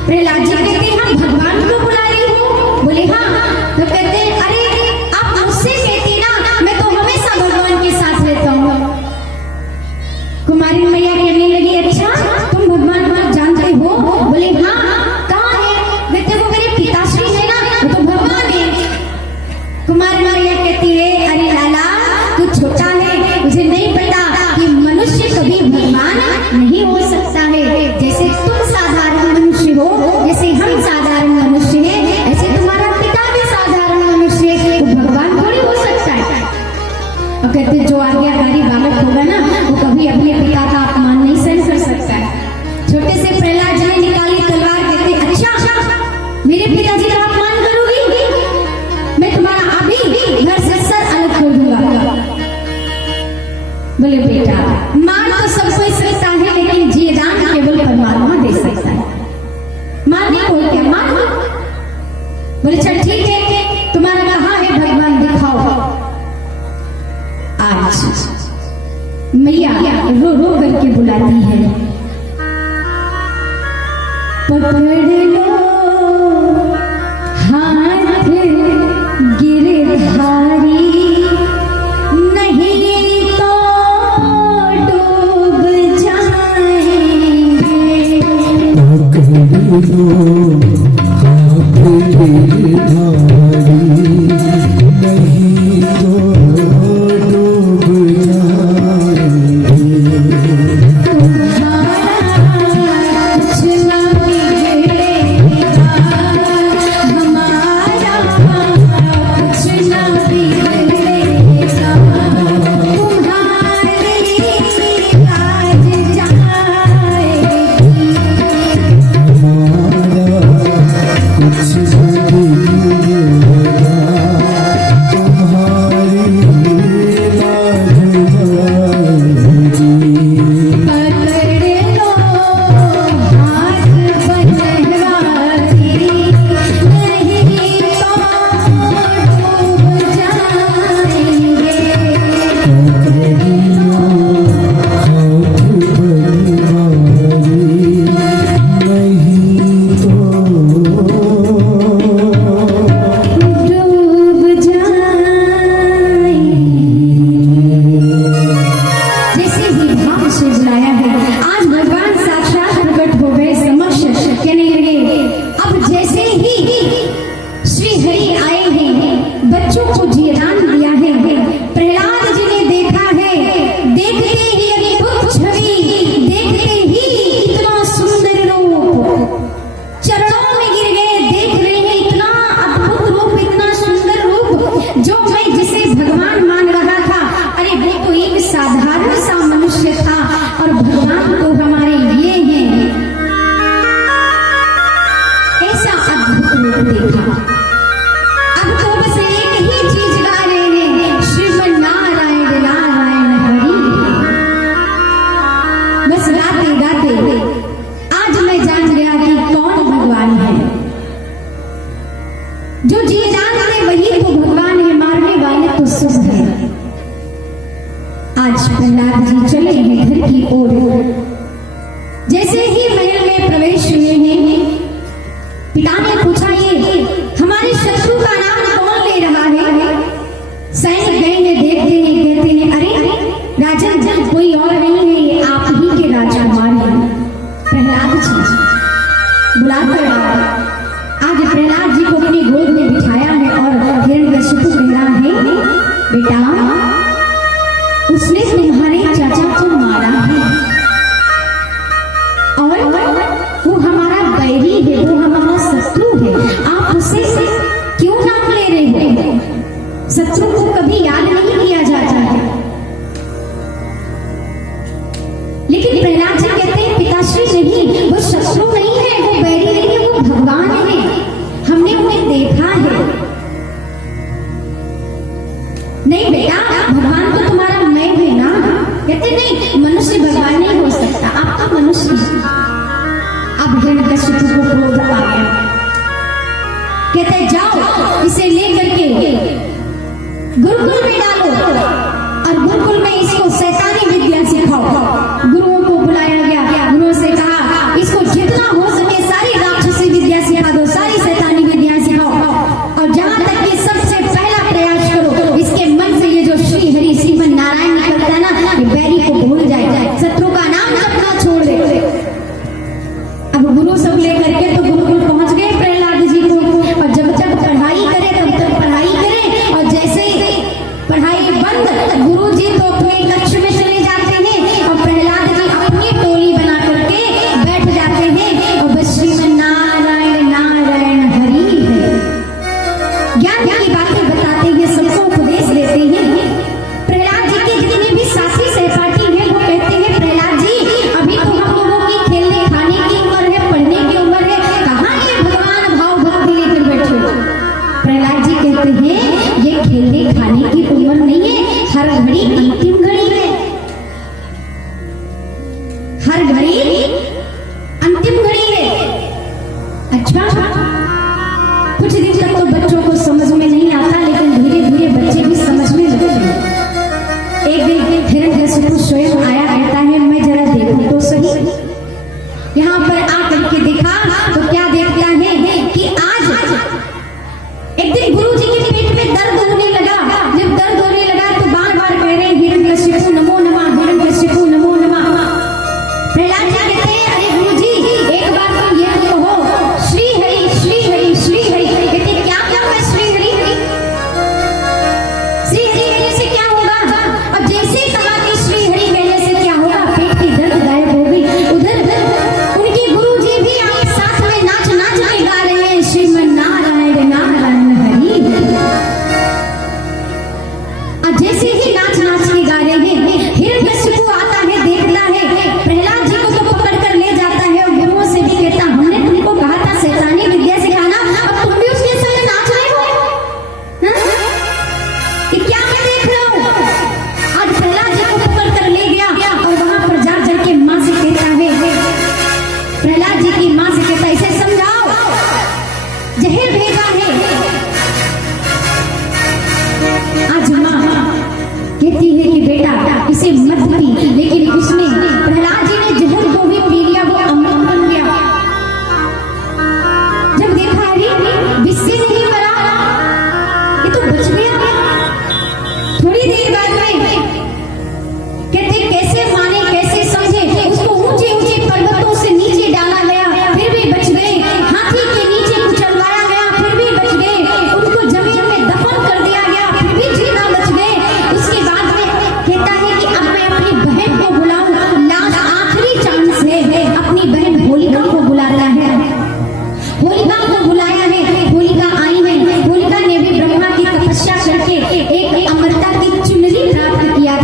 प्रहलाद जी कहते हैं, हम भगवान को बुला रही हूँ? बोले हाँ। तो कहते हैं, अरे आप मुझसे कहती ना, मैं तो हमेशा भगवान के साथ रहता हूँ। कुमारी मैया कहने लगी, अच्छा तुम भगवान को जानते हो? बोले हाँ। कहाँ है? कहते वो मेरे पिताश्री है ना, वो तो भगवान है। कुमारी मैया कहती है, अरे लाला तू छोटा है, मुझे नहीं पता कि मनुष्य कभी भगवान नहीं हो सकता है। जैसे तुम साधारण मनुष्य हो, जैसे हम साधारण मनुष्य हैं, ऐसे तुम्हारा पिता भी साधारण मनुष्य है, तो भगवान थोड़ी हो सकता है। और कहते जो आज्ञाकारी बालक होगा ना, वो कभी अपने पिता का अपमान नहीं सहन कर सकता है। छोटे से प्रहलाद जी ने निकाली तलवार, कहते अच्छा मेरे पिताजी का अपमान करोगी? मैं तुम्हारा अभी घर से सर अलग कर दूंगा। बोले बेटा, मार तो सब कोई सकता है, लेकिन जीदान केवल परमात्मा दे सकता है। मारने को क्या? मार। बोले चल ठीक है, तुम्हारा कहाँ है भगवान, दिखाओ। आज मैया रो रो करके बुलाती है, पकड़ लो हाथ गिरधारी, नहीं तो डूब जाएंगे। पकड़ लो हाथ गिरधारी, नहीं तो डूब जाएंगे। तुम्हारा कुछ ना बिगड़े आज प्रहलाद जी चले हैं घर की ओर। जैसे ही महल में प्रवेश हुए हैं, पिता ने पूछा, ये हमारे शत्रु का नाम कौन ले रहा है? सैनिक गए हैं, देखते हैं, कहते हैं, अरे राजन, कोई और नहीं है, ये आप ही के राजकुमार हैं प्रहलाद जी। बुलाकर आज प्रहलाद जी को अपनी गोद में बिठाया है और हिरण्यकशिपु कह रहा है, बेटा उसने तुम्हारे चाचा को मारा है और वो हमारा बैरी है, वो हमारा शत्रु है, आप उसे क्यों नाम ले रहे हो? शत्रु को कभी याद नहीं किया जाता है। लेकिन प्रहलाद जी कहते हैं, पिताश्री नहीं, वो शत्रु नहीं है, वो बैरी नहीं है, वो भगवान है, हमने उन्हें देखा है। नहीं बेटा, भगवान तो तुम्हारा मैं हूं ना। कहते नहीं, मनुष्य भगवान नहीं हो सकता, आप तो मनुष्य। अब हिरण्यकशिपु को क्रोध आ गया, कहते जाओ इसे लेकर के गुरुकुल में डालो और गुरुकुल में इसको शैतानी विद्या सिखाओ। गुरुओं को बुलाया गया, गुरुओं से कहा, इसको जितना हो सके सारी राक्षसी विद्या सिखा दो, सारी शैतानी विद्या सिखाओ, और जहां तक ये सबसे पहला प्रयास करो, इसके मन से ये जो श्री हरि श्रीमन नारायण निकलता है ना, ये बैरी को भूल जाए, शत्रु का नाम जपना छोड़ दे। अब गुरु सब लेकर के तो गुरुकुल पहुंच गए प्रहलाद जी को, और जब तक पढ़ाई करे तब तक पढ़ाई करे, और जैसे पढ़ाई बंद, गुरु जी तो अपने कक्ष में चले जाते हैं और प्रहलाद जी अपनी टोली बना करके बैठ जाते हैं और बस श्रीमन नारायण नारायण हरि है, ज्ञान की बातें बताते हैं, सबको उपदेश देते हैं। प्रहलाद जी के जितने भी साथी सहपाठी हैं वो कहते हैं, प्रहलाद जी अभी तो हम लोगों की खेलने खाने की उम्र है, पढ़ने की उम्र है, कहाँ ये भगवान भाव भक्ति लेकर बैठे हो? प्रहलाद जी कहते हैं, ये खेलने खाने की उम्र नहीं है, हर घड़ी अंतिम घड़ी है, हर घड़ी अंतिम घड़ी है। अच्छा, कुछ दिन तक तो बच्चों को समझ में नहीं आता, लेकिन धीरे धीरे बच्चे भी समझने लगते हैं। एक दिन हिरण्यकशिपु स्वयं आया, कहता है, मैं जरा देखूं तो सही। यहाँ पर आकर के देखा तो क्या देखता है कि आज एक दिन गुरु जी के पेट में दर्द होने लगा। जब दर्द होने लगा तो बार बार कह रहे, हिरण्यकशिपु नमो नमः, हिरण्यकशिपु नमो नमः। प्रहलाद जी कहते हैं, अरे गुरु जी एक बार तो ये तो कहो, श्री हरि श्री हरि श्री हरि। कहते क्या क्या है श्री हरि? श्री हरि कहने से क्या होगा? और जैसे कहा कि श्री हरि कहने से क्या होगा, पेट की दर्द गायब हो गई। उधर उनके गुरु जी भी आप साथ में नाच नाच के गा रहे हैं, श्रीमन नारायण नारायण हरि। और जैसे ही नाच नाच के गा रहे हैं, हिरण्यकशिपु आता है, देखता है, प्रहलाद जी को तो पकड़ कर ले जाता है और गुरुओं से भी कहता, हमने तुमको कहा था शैतानी विद्या सिखाना, अब तुम भी उसके संग नाच रहे हो। हाँ? ये क्या मैं देख रहा हूँ? आज प्रहलाद जी को पकड़ कर ले गया और वहां पर जा के माँ से कहता है, प्रहलाद जी की माँ से कहता है, इसे समझाओ, जहर भेजा है। आज माँ कहती है कि बेटा इसे मत पी, लेकिन उसने, प्रहलाद जी ने जहर को भी पी लिया, वो अमृत बन गया। जब देखा, अरे बिस्से नहीं मरा, ये तो बच गया। थोड़ी देर बाद में कहते कैसे माने कैसे समझे, उसको ऊंचे ऊंचे पर्वतों से नीचे डाला गया, फिर भी बच गए, हाथी के नीचे कुचलवाया गया, फिर भी बच गए, उनको जमीन में दफन कर दिया गया, फिर भी जिंदा बच गए। उसके बाद में कहता है कि अब मैं अपनी बहन को बुलाऊं, लास्ट आखिरी चांस है। अपनी बहन होलिका को बुलाता है, होलिका को बुलाया है, होलिका आई है। होलिका ने भी ब्रह्मा की तपस्या करके एक अमरता की चुनरी प्राप्त किया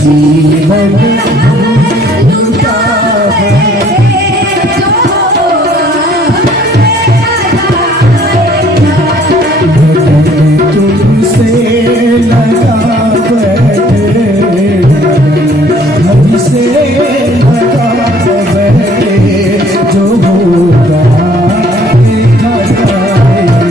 जीवन लुटा तुमसे लगा बैठे हमसे लगा बैठे जो होगा देखा जाएगा।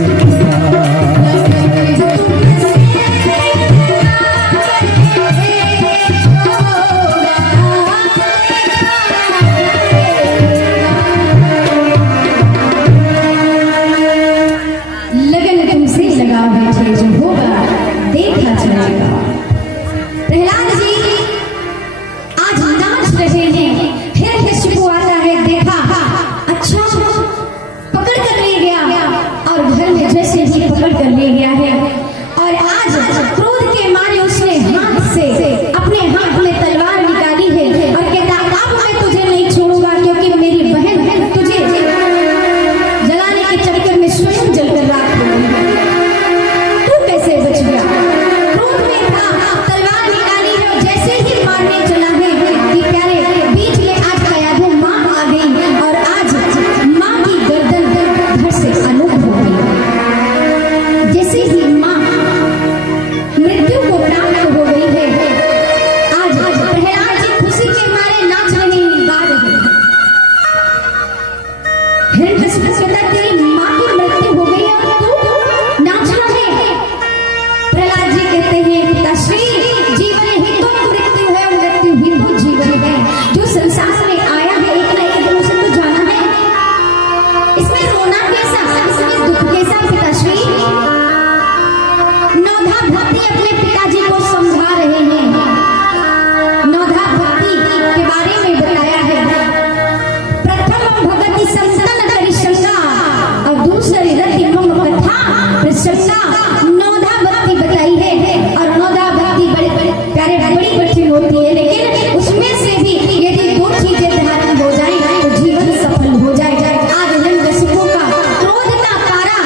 लगन तुमसे लगा बैठे जो होगा देखा जाएगा। प्रहलाद जी आज नाच रहे हैं, हिरण्यकशिपु आता है, देखा अच्छा पकड़ कर ले गया और घर में जैसे ही पकड़ कर ले गया है और आज क्रोध के मारे उसने हाथ से अपने हाथ में तलवार निकाली है और कहता अब मैं तुझे नहीं छोड़ूंगा क्योंकि मेरी बहन तुझे जलाने के चक्कर में स्वयं जलकर राख हो गई। तू कैसे बच गया? क्रोध में था, तलवार निकाली है और जैसे ही मारने चला है कि प्यारे बीच में आज आया वो माँ आ गई और आज माँ की गर्दन धड़ से अलग हो गई। जैसे ही माँ मृत्यु को प्राप्त हो गई है, आज प्रहलाद जी खुशी के मारे नाच रहे हैं, गा रहे हैं। हिरण्यकशिपु कहता तेरी माँ की मृत्यु हो गई और तू नाच रहा है। प्रहलाद जी कहते हैं पिताश्री जीवन ही तो मृत्यु है, मृत्यु ही तो जीवन है। जो संसार में आया है एक ना एक दिन उसे तो जाना है। इसमें रोना कैसा, इसमें दुख कैसा पिताश्री? नौधा भक्ति अपने पिताजी को समझा रहे हैं। नौधा भक्ति के बारे में बताया है, प्रथम भगति संतन करिशंगा और दूसरी रति मम कथा प्रसंगा। नौधा भक्ति बताई है और नौधा भक्ति बड़ी प्यारे बड़ी कठिन होती है, लेकिन उसमें से भी यदि दो चीजें धारण हो जाए तो जीवन सफल हो जाए। आज हिरण्यकशिपु का क्रोध का पारा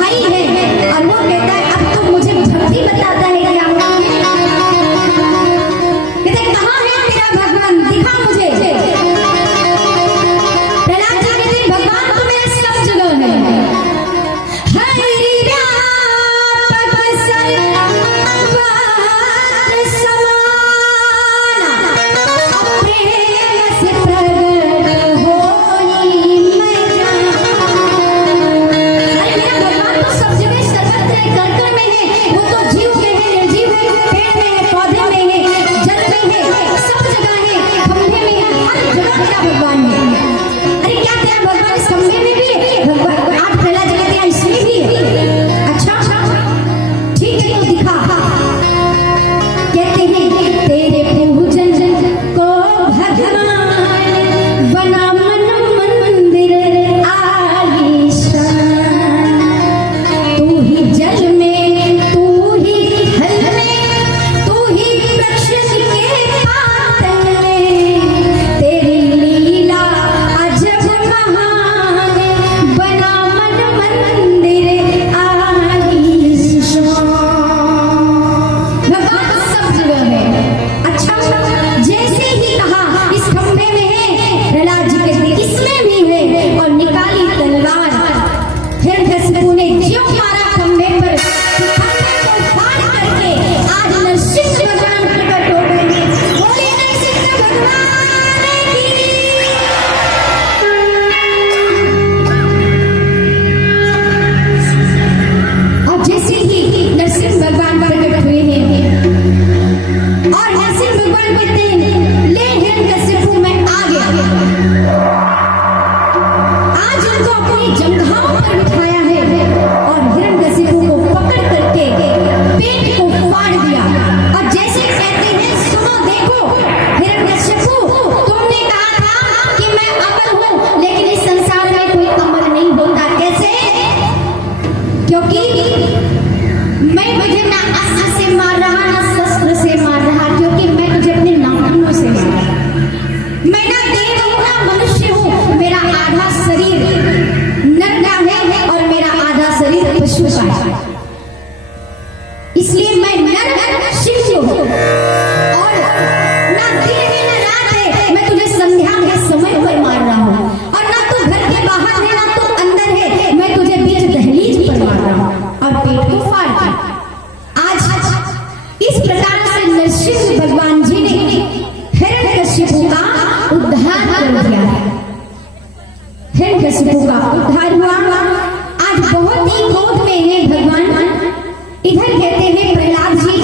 हाई है और वो कहता है अब तो मुझे भक्ति बताता है क्या? कहते कहाँ है मेरा भगवान, दिखा मुझे। प्रहलाद जी कहते भगवान तो मेरे सब जगह है। हरि व्यापक सर्वत्र समाना, प्रेम से प्रगट होई मैं जान। अरे मेरा भगवान तो सब जगह सर्वत्र है, कण-कण में है। वो तो जीव में है, निर्जीव है, पेड़ में है, पौधे में है, जल में है, सब जगह है, खंभे में है, हर जगह तेरा भगवान है। अरे क्या तेरा भगवान इस खंभे में भी है? भगवान आज प्रहलाद जी कहते हैं इसमें भी है। अच्छा ठीक है तो दिखा। कहते हैं तेरे पूजन को भगवान बना मन मंदिर आलीशान। तू ही जल में, तू ही थल में, तू ही वृक्ष के पातल में, तेरी लीला अजब महान बना मन मंदिर आलीशान। भगवान सब जगह है। अच्छा जैसे ही कहा इस खंभे में है, प्रहलाद जी कहते इसमें भी है और निकाली तलवार। हिरण्यकशिपु ने ज्यों मारा खंभे पर, खंभे को फाड़ करके आज नरसिंह भगवान प्रकट हो गए। बोले नरसिंह भगवान की। और जैसे ही नरसिंह भगवान प्रकट हुए हैं और नरसिंह भगवान कहते हैं ले हिरण्यकशिपु मैं आ गया। आज उनको अपनी जंघाओं पर बिठाया है और हिरण्यकशिपु को पकड़ करके पेट को फाड़ दिया। और जैसे कहते हैं सुनो देखो हिरण्यकशिपु तुमने कहा था कि मैं अमर हूँ, लेकिन इस संसार में कोई अमर नहीं होता। कैसे? क्योंकि मैं तुझे ना अस्त्र से मार रहा ना शस्त्र से मार रहा, क्योंकि मैं तुझे अपने नाखूनों से मार रहा। मैं ना देव हूँ ना मनुष्य हूँ, मेरा आधा शरीर नर का है और मेरा आधा शरीर पशु का है। इसलिए मैं नर शिव हूँ और शिव भगवान जी ने हिरण्यकशिपु का उद्धार कर दिया है। हिरण्यकशिपु का उद्धार हुआ। आज बहुत ही क्रोध में है भगवान। इधर कहते हैं प्रहलाद जी,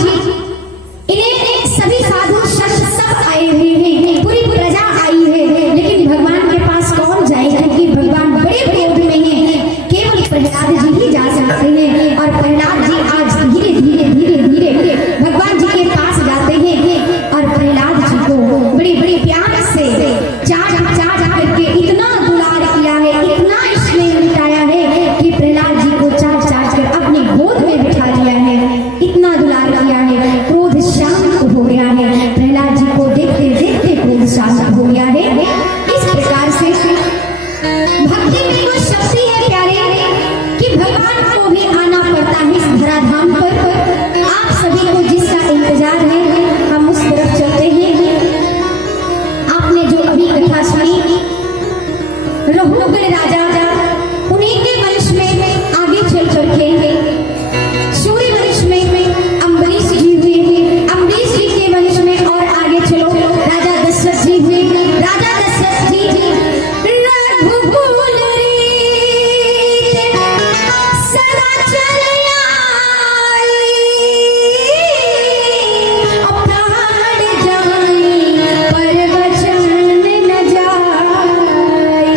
इन्हें सभी साधु संत सब आए हुए हैं, पूरी प्रजा आई है, लेकिन भगवान के पास कौन जाए, क्योंकि भगवान बड़े क्रोध में हैं। केवल प्रहलाद जी ही जा सकते हैं। और प्रहलाद जी आज धीरे धीरे धीरे धीरे भगवान जी के पास जाते हैं और प्रहलाद जी को बड़ी बड़ी प्यार से चाट करके इतना दुलार किया है, इतना स्नेह लुटाया है कि प्रहलाद जी को चाट कर अपनी गोद में बिठा लिया है। इतना दुलार किया है, क्रोध शांत हो गया है। प्रहलाद जी को देखते देखते क्रोध शांत हो गया है। इस प्रकार से भक्ति में वो शक्ति है प्यारे कि भगवान को भी आना पड़ता है इस धराधाम पर। आप सभी को जिसका इंतजार है, हम उस तरफ चलते हैं। आपने जो अभी कथा सुनी, रघुगण राजा उन्हीं के वंश में आगे चल करके सूर्य वंश में अम्बरीश जी हुए, अम्बरीश जी के वंश में और आगे चलो राजा दशरथ जी हुए। राजा दशरथ जी रघुकुल रीत सदा चल आई, प्राण जाई पर वचन न जाई।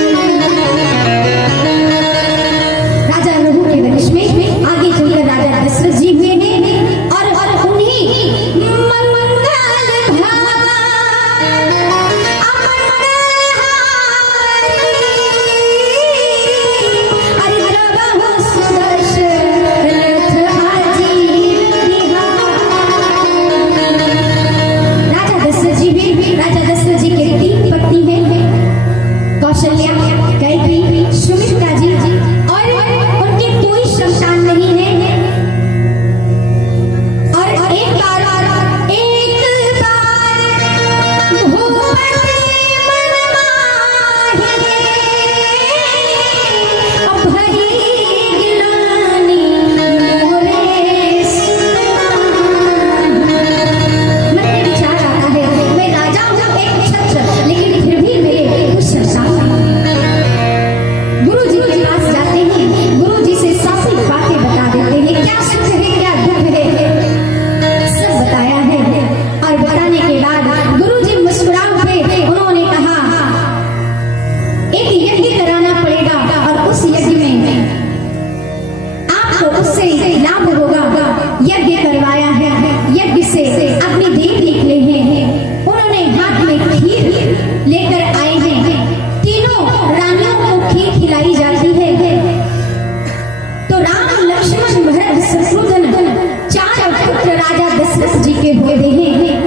राजा रघु के वंश में आगे चलकर राजा दशरथ जी हुए हैं और उन्हीं मंगल भावन अमंगल हारी अरिद्रवहु सुदर्शन अजीर राजा दशरथ जी भी। राजा दशरथ जी के 3 पत्नी हैं, कौशल्या, कैकेयी, सुमित्रा जी, और उनकी कोई संतान नहीं है। और एक बार भूपति मन माहे, भरी गिलानी मोरे सुनाहे। मन में विचार आता है, मैं राजा हूँ, एक छत्र, लेकिन फिर भी मेरे कुछ संतान नहीं। गुरु जी के पास जाते हैं, गुरु जी से सब बातें बता देते हैं, क्या सुख है क्या दुख है, सब बताया है। और बताने के बाद गुरु जी मुस्कुरा उठे। उन्होंने कहा एक यज्ञ कराना पड़ेगा और उस यज्ञ में आपको उससे लाभ होगा। यज्ञ करवाया है, यज्ञ से अग्निदेव निकले हैं। उन्होंने हाथ में खीर लेकर आए हैं। तीनों रानियों को खीर खिलाई जाती है। तो राम, लक्ष्मण, भरत, शत्रुघ्न 4 पुत्र राजा दशरथ जी के हुए हैं।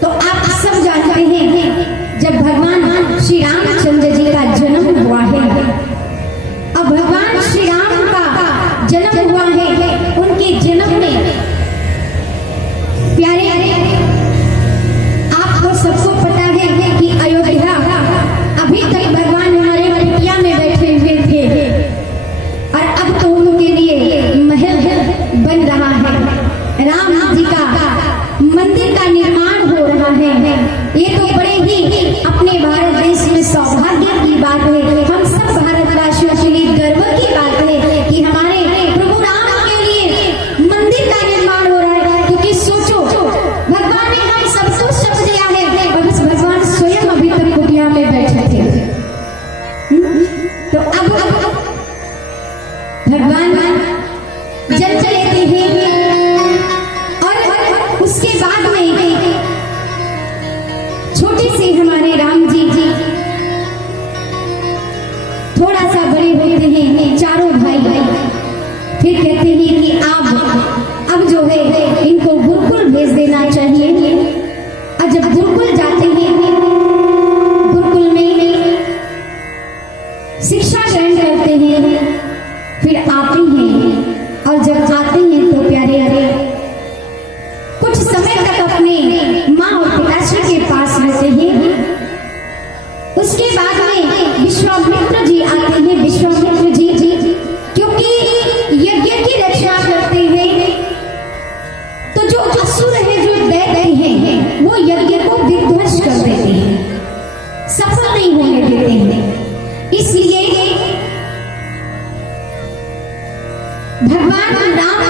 तो आप सब जानते हैं जब भगवान श्री रामचंद्र जी का जन्म हुआ है, अब भगवान श्री राम का जन्म हुआ है, उनके जन्म में प्यारे आपको सबको पता है कि अयोध्या अभी तक भगवान हमारे कुटिया में बैठे हुए थे और अब तो उनके लिए महल बन रहा है। राम जी का मंदिर का निर्माण हो रहा है। ये तो बड़े ही अपने भारत देश में सौभाग्य की बात है। हम सब भारतवासियों के लिए गर्व की बात है कि हमारे प्रभु राम के लिए मंदिर का निर्माण हो रहा है। क्योंकि सोचो, भगवान ने हम सबको शब्द दिया है और उस भगवान स्वयं अभी तक कुटिया में बैठे थे। तो अब भगवान जन्म लेते हैं और उसके बाद में छोटे से हमारे राम जी थोड़ा सा बड़े होते हैं, चारों भाई। फिर कहते हैं कि अब जो है इनको गुरुकुल भेज देना चाहिए। और जब गुरुकुल जाते हैं, गुरुकुल में शिक्षा ग्रहण करते हैं, फिर आते हैं। और जब आते हैं तो प्यारे कुछ समय तक अपने माँ और पिताश्री के पास रहते हैं। उसके बाद में विश्वामित्र जी आते हैं। विश्वामित्र जी क्योंकि वो यज्ञ को विध्वंस कर देते हैं, सफल नहीं होने देते हैं। इसलिए भगवान राम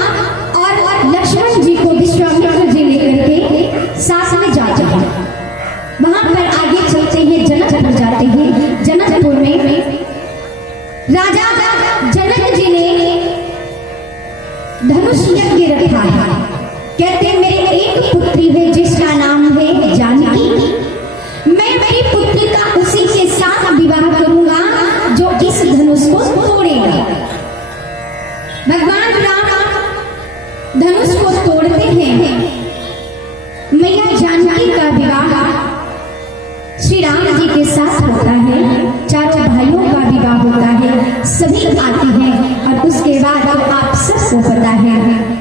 और लक्ष्मण जी को विश्वामित्र जी लेकर के साथ में जाते हैं। वहां पर आगे चलते हैं, जनकपुर जाते हैं। जनकपुर में राजा जनक जी ने धनुष यज्ञ रखा है। कहते हैं मेरी एक पुत्री है जिसका नाम है जानकी, मैं मेरी पुत्री का उसी के साथ विवाह करूंगा जो इस धनुष को तोड़ेगा। भगवान राम धनुष को तोड़ते हैं। मैया जानकी का विवाह श्री राम जी के साथ होता है। चारों भाइयों का विवाह होता है, सभी आते हैं और उसके बाद आप सबको पता है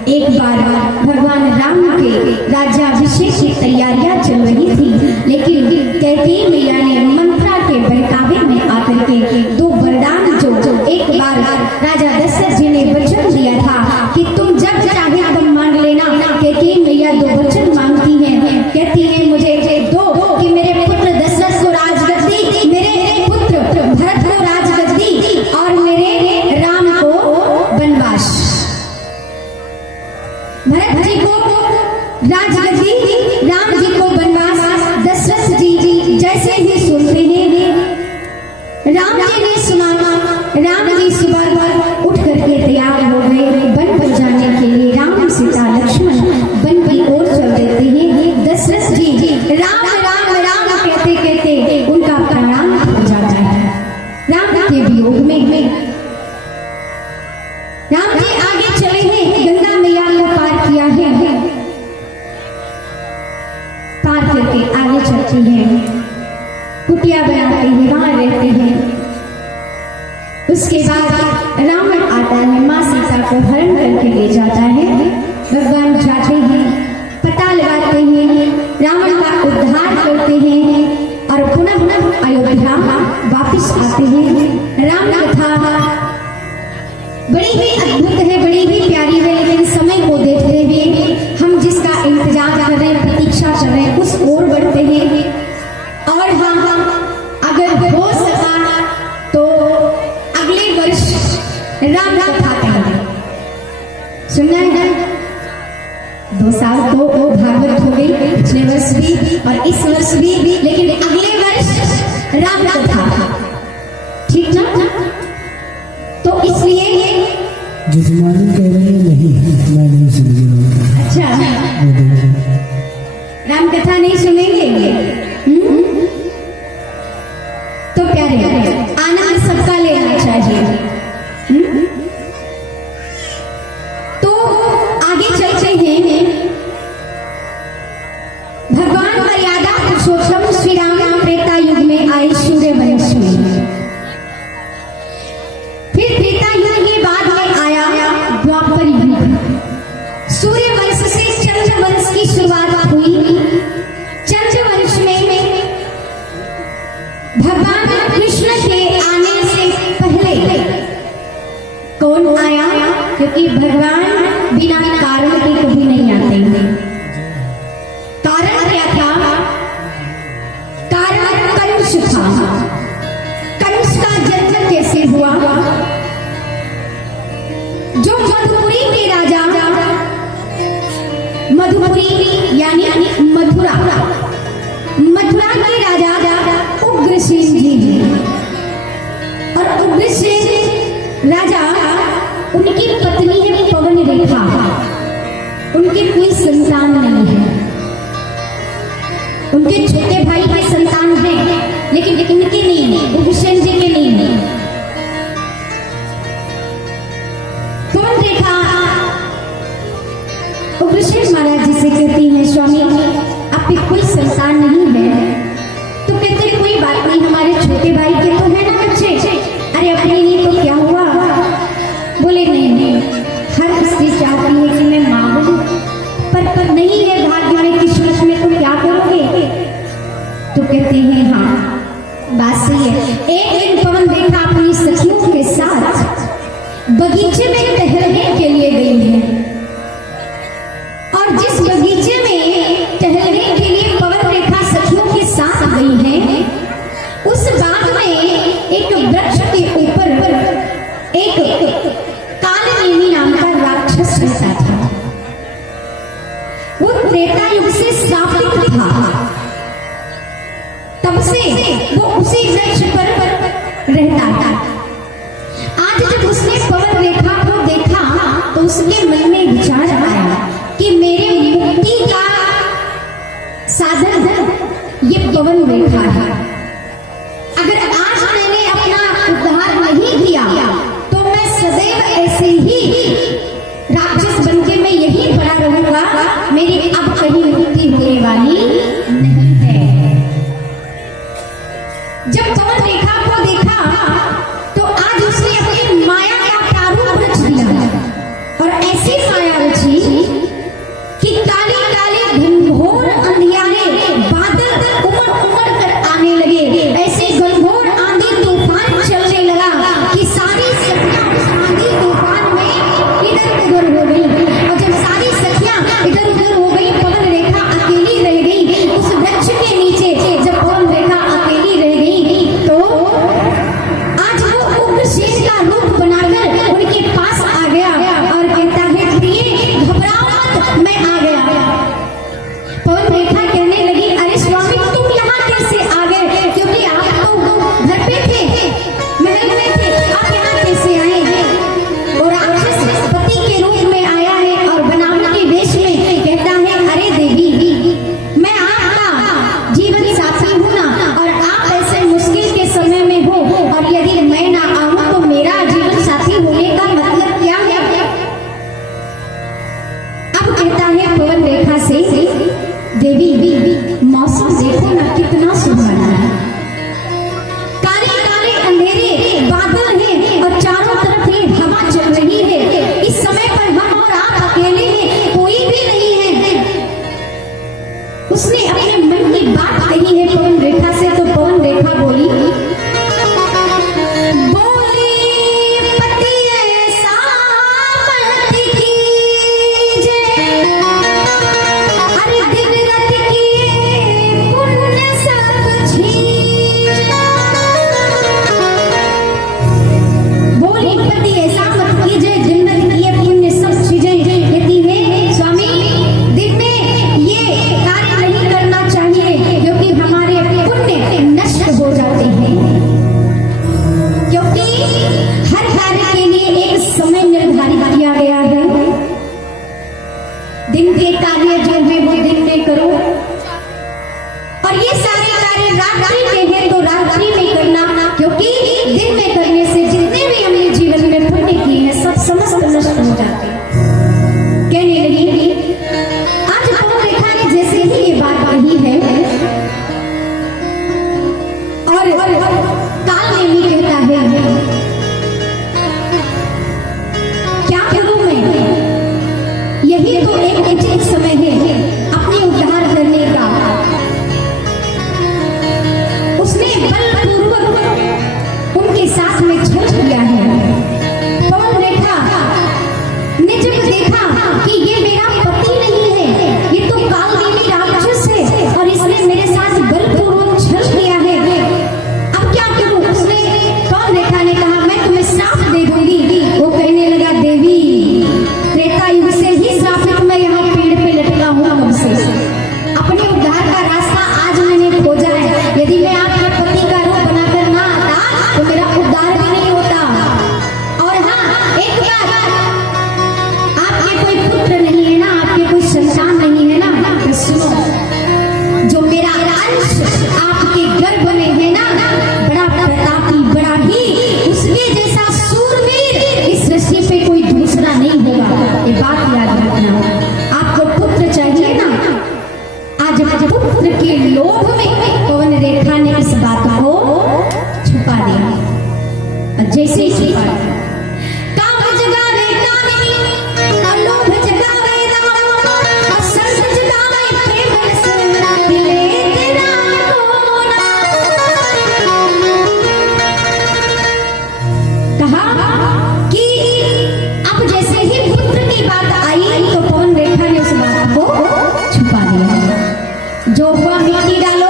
एक बार भगवान राम के राज्याभिषेक की तैयारियां चल रही थी, लेकिन कैकेयी मैया ने मंत्रा के बहकावे में आकर के दो वरदान जो एक बार राजा दशरथ जी ने वचन दिया था कि तुम जब चाहे तब मांग लेना। कैकेयी मैया दो वचन मांगती हैं, कहती है मुझे दो कि मेरे पुत्र दशरथ को राजगद्दी, मेरे पुत्र भरत को राजगद्दी और मेरे राम को वनवास। भरत जी को राजगद्दी, राम जी को वनवास। दशरथ जी जैसे ही सुनते हैं, राम जी ने सुना, राम जी सुबह उठ करके तैयार हो गए वन पर जाने के लिए। राम सीता लक्ष्मण वन की ओर चल देते हैं। दशरथ जी राम राम राम कहते कहते उनका प्राण हो जाता है राम के वियोग में। राम जी आगे चले हैं, गंगा मैया को पार किया है, पार करके आगे चलते हैं, कुटिया बनाते हैं, वहां रहते हैं। उसके बाद रावण आता है, माँ सीता को हरण करके ले जाता है। भगवान जाते हैं, पता लगाते हैं, रावण का उद्धार करते हैं और पुनः अयोध्या वापस आते हैं। राम कथा बड़ी ही अद्भुत है, बड़ी ही प्यारी है, लेकिन समय को देखते हुए हम जिसका इंतजार कर रहे हैं, प्रतीक्षा कर रहे हैं, उस ओर बढ़ते हैं। और हाँ, अगर हो सका तो अगले वर्ष राम कथा करेंगे। सुनना है, 2 साल तो भागवत हो गई, पिछले वर्ष भी और इस वर्ष भी, लेकिन अगले वर्ष राम कथा, ठीक ना? तो इसलिए जजमानी कह रहे हैं नहीं, मैं नहीं सुनी। अच्छा, राम कथा नहीं सुनेंगे? तो प्यारे आनंद सबका लेना चाहिए। तो आगे चलते हैं। भगवान मर्यादा पुरुषोत्तम श्री राम त्रेता युग में आए सूर्य वंश में। फिर त्रेता युग के बाद में आया द्वापर युग। सूर्य वंश से चंद्र वंश की शुरुआत हुई। चंद्र वंश में भगवान कृष्ण के आने से पहले कौन आया? क्योंकि भगवान बिना कारण के कभी नहीं आते हैं। कारण क्या था? कारण कंस था। कंस का जन्म कैसे हुआ? जो मधुपुरी के राजा, मधुपुरी यानी मथुरा, मथुरा के राजा उग्रसेन जी हैं। और उग्रसेन राजा, उनकी पत्नी है पवन रेखा, उनकी कोई संतान नहीं है। उनके छोटे भाई की संतान है, लेकिन इनके नहीं है, उग्रसेन जी के नहीं है। पवन रेखा उग्रसेन महाराज जी से कहती है, स्वामी आपकी कोई संतान नहीं है। तो कहते कोई बात नहीं, हमारे छोटे भाई के तो है ना बच्चे। अरे अपने नहीं तो क्या हुआ? बोले नहीं, हर स्त्री चाहती है कि मैं मांगू, पर नहीं है भाग्य में, किस्मत में, तो क्या करोगे? तो कहते हैं हाँ बात सही है। एक दिन पवन रेखा अपनी सखियों के साथ बगीचे में टहलने के लिए गई है। और जिस बगीचे में टहलने के लिए त्रेता युग से श्रापित था, तब से वो उसी वृक्ष पर रहता था। आज जब उसने पवन रेखा को देखा तो उसके मन में विचार आया कि मेरे मुक्ति का साधन ये पवन रेखा है। अगर आज मैंने अपना उद्धार नहीं किया तो मैं सदैव ऐसे ही राक्षस बनके मैं यही पड़ा रहूंगा, मेरी अब कहीं मुक्ति होने वाली नहीं है। जब पवन रेखा को देखा तो आज उसने अपनी माया का प्रारूप रच दिया और ऐसी माया रची कि काले काले घनघोर अंधियारे बादल उमड़ उमड़ कर आने लगे। ऐसे घनघोर आंधी तूफान चलने लगा कि सारी सखियां उस आंधी तूफान में इधर उधर हो गई। और जब सारी सखियां इधर उधर हो गई, पवन रेखा अकेली रह गई उस वृक्ष के नीचे। जब पवन रेखा अकेली रह गई तो आज वो उग्रसेन का रूप बनाकर उनके पास आ गया और कहता है प्रिय घबराओ मत, मैं आ गया। पवन रेखा कहने लगी अरे स्वामी तुम यहाँ कैसे आ गए, क्योंकि आप तो घर पे थे, महल में थे, आप यहाँ कैसे आए? और राक्षस पति के रूप में आया है और बनावटी वेश में कहता है अरे देवी मैं आपका जीवन साथी हूँ ना, और आप ऐसे मुश्किल के समय में हो और यदि मैं ना आऊँ तो मेरा जीवन साथी होने का मतलब क्या है? अब कहता है पवन रेखा से देवी मौसम देखो ना कितना सुहाना है, काले काले अंधेरे बादल हैं और चारों तरफ ये हवा चल रही है। इस समय पर हम और आप अकेले हैं, कोई भी नहीं है। उसने अपने मन की बात कही है पवन रेखा से। तो पवन रेखा बोली पति ऐसा मत कीजिए, अरे दिन रात किए पुण्य सब छीने। बोली पति ऐसा मत कीजिए, दिन रात किए पुण्य सब चीजें। कहती है स्वामी दिन में ये कार्य नहीं करना चाहिए क्योंकि हमारे पुण्य नष्ट हो जाते हैं, क्योंकि हर कार्य के लिए एक समय निर्धारित किया गया है। दिन के कार्य जो है वो दिन में करो और ये सारे कार्य रात्रि के हैं तो रात्रि में करना, क्योंकि दिन में करने से जितने भी हमने जीवन में पुण्य किए हैं सब समस्त नष्ट हो जाते हैं। कहने लगी आज पवन रेखा ने जैसे ही ये बात कही है और काल में ही कहता है क्या करूं मैं, यही तो एक उचित समय है अपने उद्धार करने का। उसने बलपूर्वक उनके साथ में छोड़ दिया है। पवन रेखा ने जब देखा कि ये मेरा पति नहीं है, ये तो कालदेवी राक्षस है और इसने मेरे साथ बलपूर्वक छल किया है, अब क्या करूं? उसने पवन रेखा ने कहा मैं तुम्हें श्राप दे दूंगी। वो कहने लगा देवी त्रेता युग से ही श्रापित मैं यहाँ पेड़ पे लटका हूँ, कब से अपने उद्धार का रास्ता आज मैंने खोजा है। यदि मैं आपके पति का रूप बनाकर ना आता तो मेरा उद्धार भी नहीं होता। और हाँ एक बात, आपके कोई पुत्र नहीं है ना, आपके कोई संतान नहीं है ना, तो सुनो जो मेरा अंश आपके गर्भ में है ना, बड़ा प्रतापी बड़ा ही उसके जैसा सूरवीर इस सृष्टि पे कोई दूसरा नहीं होगा। ये बात याद रखना। आपको पुत्र चाहिए ना, आज पुत्र के लोभ में पवन रेखा ने इस बात को छुपा दिया। और जैसे ही छुपा दिया काम जगावे कामिनी और लोभ जगावे राम और संत जगावे प्रेम रस मिले तेरा कोना। कहा कि अब जैसे ही पुत्र की बात आई तो पवन रेखा ने उस बात को छुपा दिया। जो हुआ मिट्टी डालो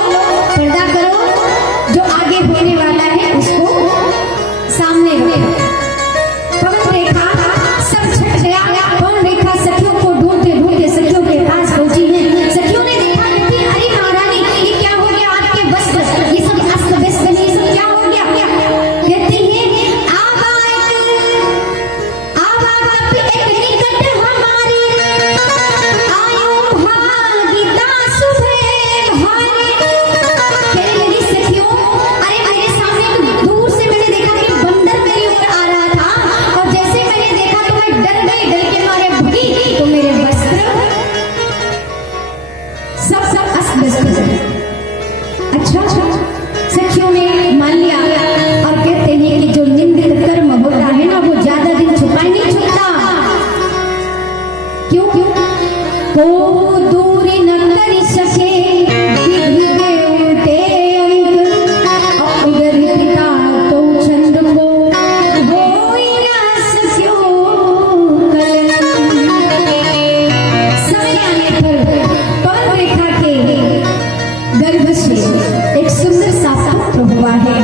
दूर न कर सके विधि के उल्टे अंक और उधर पिता तो चंद्र को हो ही न सक्यो कलंक। समय आने पर पवन रेखा के गर्भ से एक सुंदर सा पुत्र हुआ है।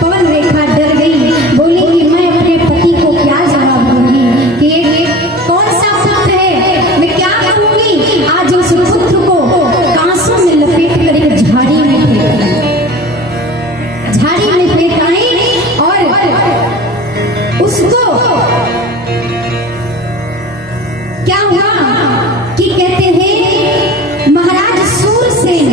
पवन रेखा डर गई, बोली कि मैं अपने पति को क्या जवाब दूंगी कि ये कौन सा पुत्र है, मैं क्या करूंगी। आज उस पुत्र को कांसों में लपेट कर एक झाड़ी में फेंक आई और उसको क्या हुआ कि कहते हैं महाराज सूरसेन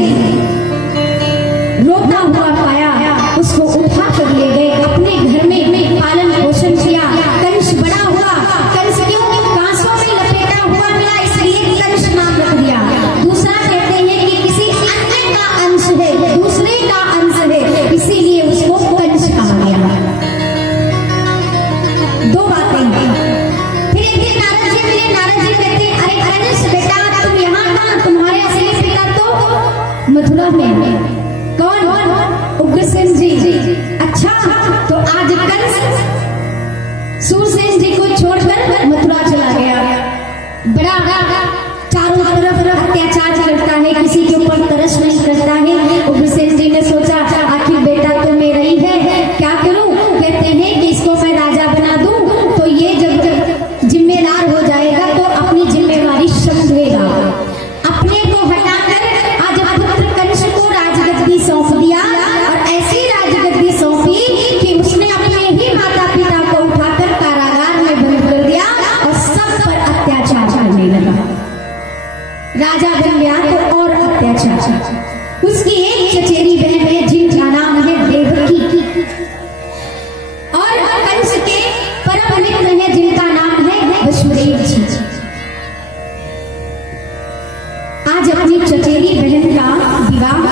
रोता हुआ पाया, उसको उठा कर ले गए अपने घर में पालन पोषण किया। कंस बड़ा हुआ, कंस क्यों कांसों में लपेटा हुआ मिला इसलिए कंस नाम रख दिया। दूसरा कहते हैं कि किसी अन्य का अंश है, दूसरे का अंश है, इसीलिए उसको कंस कहा गया। दो बातें। फिर एक दिन नारद जी मिले, नारद जी कहते हैं अरे कंस बेटा तुम यहाँ कहाँ, तुम्हारे असली पिता तो मथुरा में है। कौन? उग्रसेन जी। अच्छा, तो आज कंस सूरसेन जी को छोड़कर मथुरा चला गया। बड़ा चारों तरफ अत्याचार करता है, किसी के ऊपर तरस नहीं करता है। उग्रसेन जी ने सोचा आखिर बेटा तो मेरा ही है, क्या करूं। कहते हैं कि इसको मैं राजा बना दूं तो ये जब जिम्मेदार हो जाएगा तो अपनी जिम्मेवारी समझेगा। अपने को हटाकर आज पुत्र कंस को राजगद्दी सौंप दिया और ऐसी राजगद्दी सौंपी कि उसने अपने ही माता पिता को उठाकर कारागार में बंद कर दिया और सब पर अत्याचार करने लगा। राजा बन गया तो और अत्याचार। उसकी एक चचेरी बहन है जिनका नाम है देवकी और कंस के परम मित्र है जिनका नाम है वसुदेव जी। आज अपनी चचेरी बहन का विवाह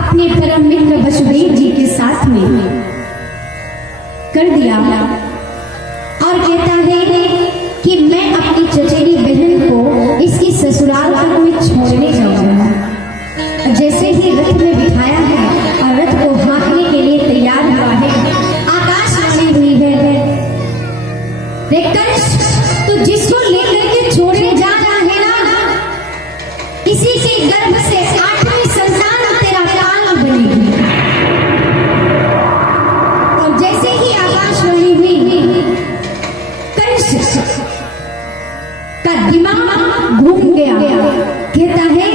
अपने परम मित्र वसुदेव जी के साथ में कर दिया और कहता है कि मैं अपनी चचेरी बहन को इसकी ससुराल तक में छोड़ने जाऊंगा। जैसे ही रथ में बिठाया है और रथ को हाँकने के लिए तैयार हुआ है, आकाशवाणी हुई है रे कंस तू जिसको लेकर के छोड़ने जा रहा है ना, इसी के गर्भ से 8वीं संतान तेरा काल बनेगी। और जैसे ही आकाशवाणी हुई कंस का दिमाग घूम गया। कहता है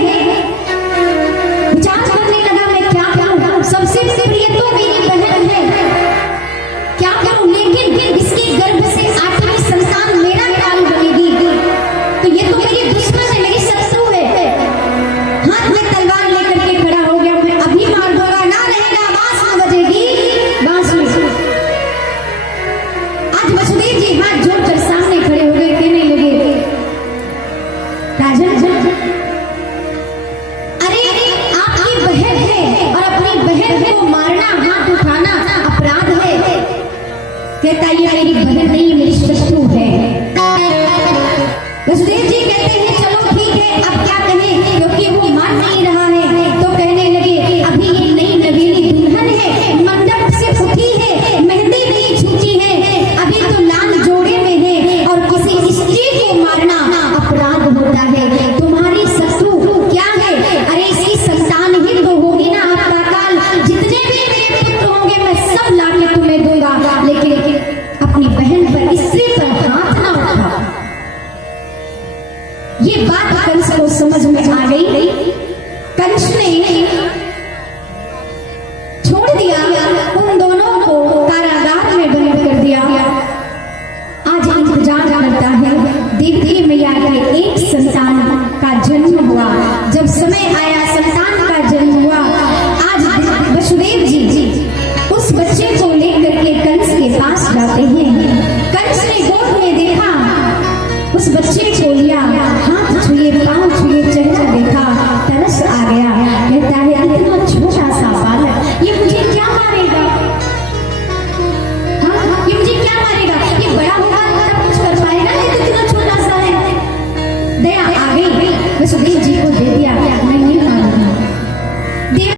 विचार करने लगा मैं क्या करूं, सबसे प्रिय तो मेरी बहन है, क्या करूं। लेकिन इसके गर्भ से 8वीं संतान मेरा काल बनेगी तो ये तो मेरी दुश्मन है, मेरी शत्रु है। हाथ में तलवार लेकर के खड़ा हो गया, मैं अभी मार दूंगा, ना रहेगा, बांस न बजेगी बांसुरी। आज वसुदेव जी हाथ जोड़कर सामने खड़े हो गए, कहने लगे राजन अरे आपकी बहन है और अपनी बहन को मारना, हाथ उठाना अपराध है। कहता ये मेरी बहन नहीं, मेरी शत्रु है। वसुदेव जी कहते हैं चलो ठीक है, अब क्या कहें, क्योंकि वो मान नहीं रहा है। तो कहने लगे अभी ये नई नवीली दुल्हन है, मंडप से उठी है, मेहंदी नहीं छूटी है, अभी तो लाल जोड़े में है और किसी स्त्री को मारना अपराध होता है। तुम्हारी शत्रु क्या है? अरे इसकी संतान ही तो होगी ना, आपका काल जितने भी मेरे पुत्र होंगे मैं सब लाके तुम्हें दूंगा, लेकिन अपनी बहन पर, स्त्री पर हाथ ना उठा। ये बात कंस को समझ में आ गई। कंस ने छोड़ दिया, उन दोनों को कारागार में बंद कर दिया। आज इंतजार करता है, देवकी मैया के एक संतान का जन्म हुआ। जब समय आया संतान का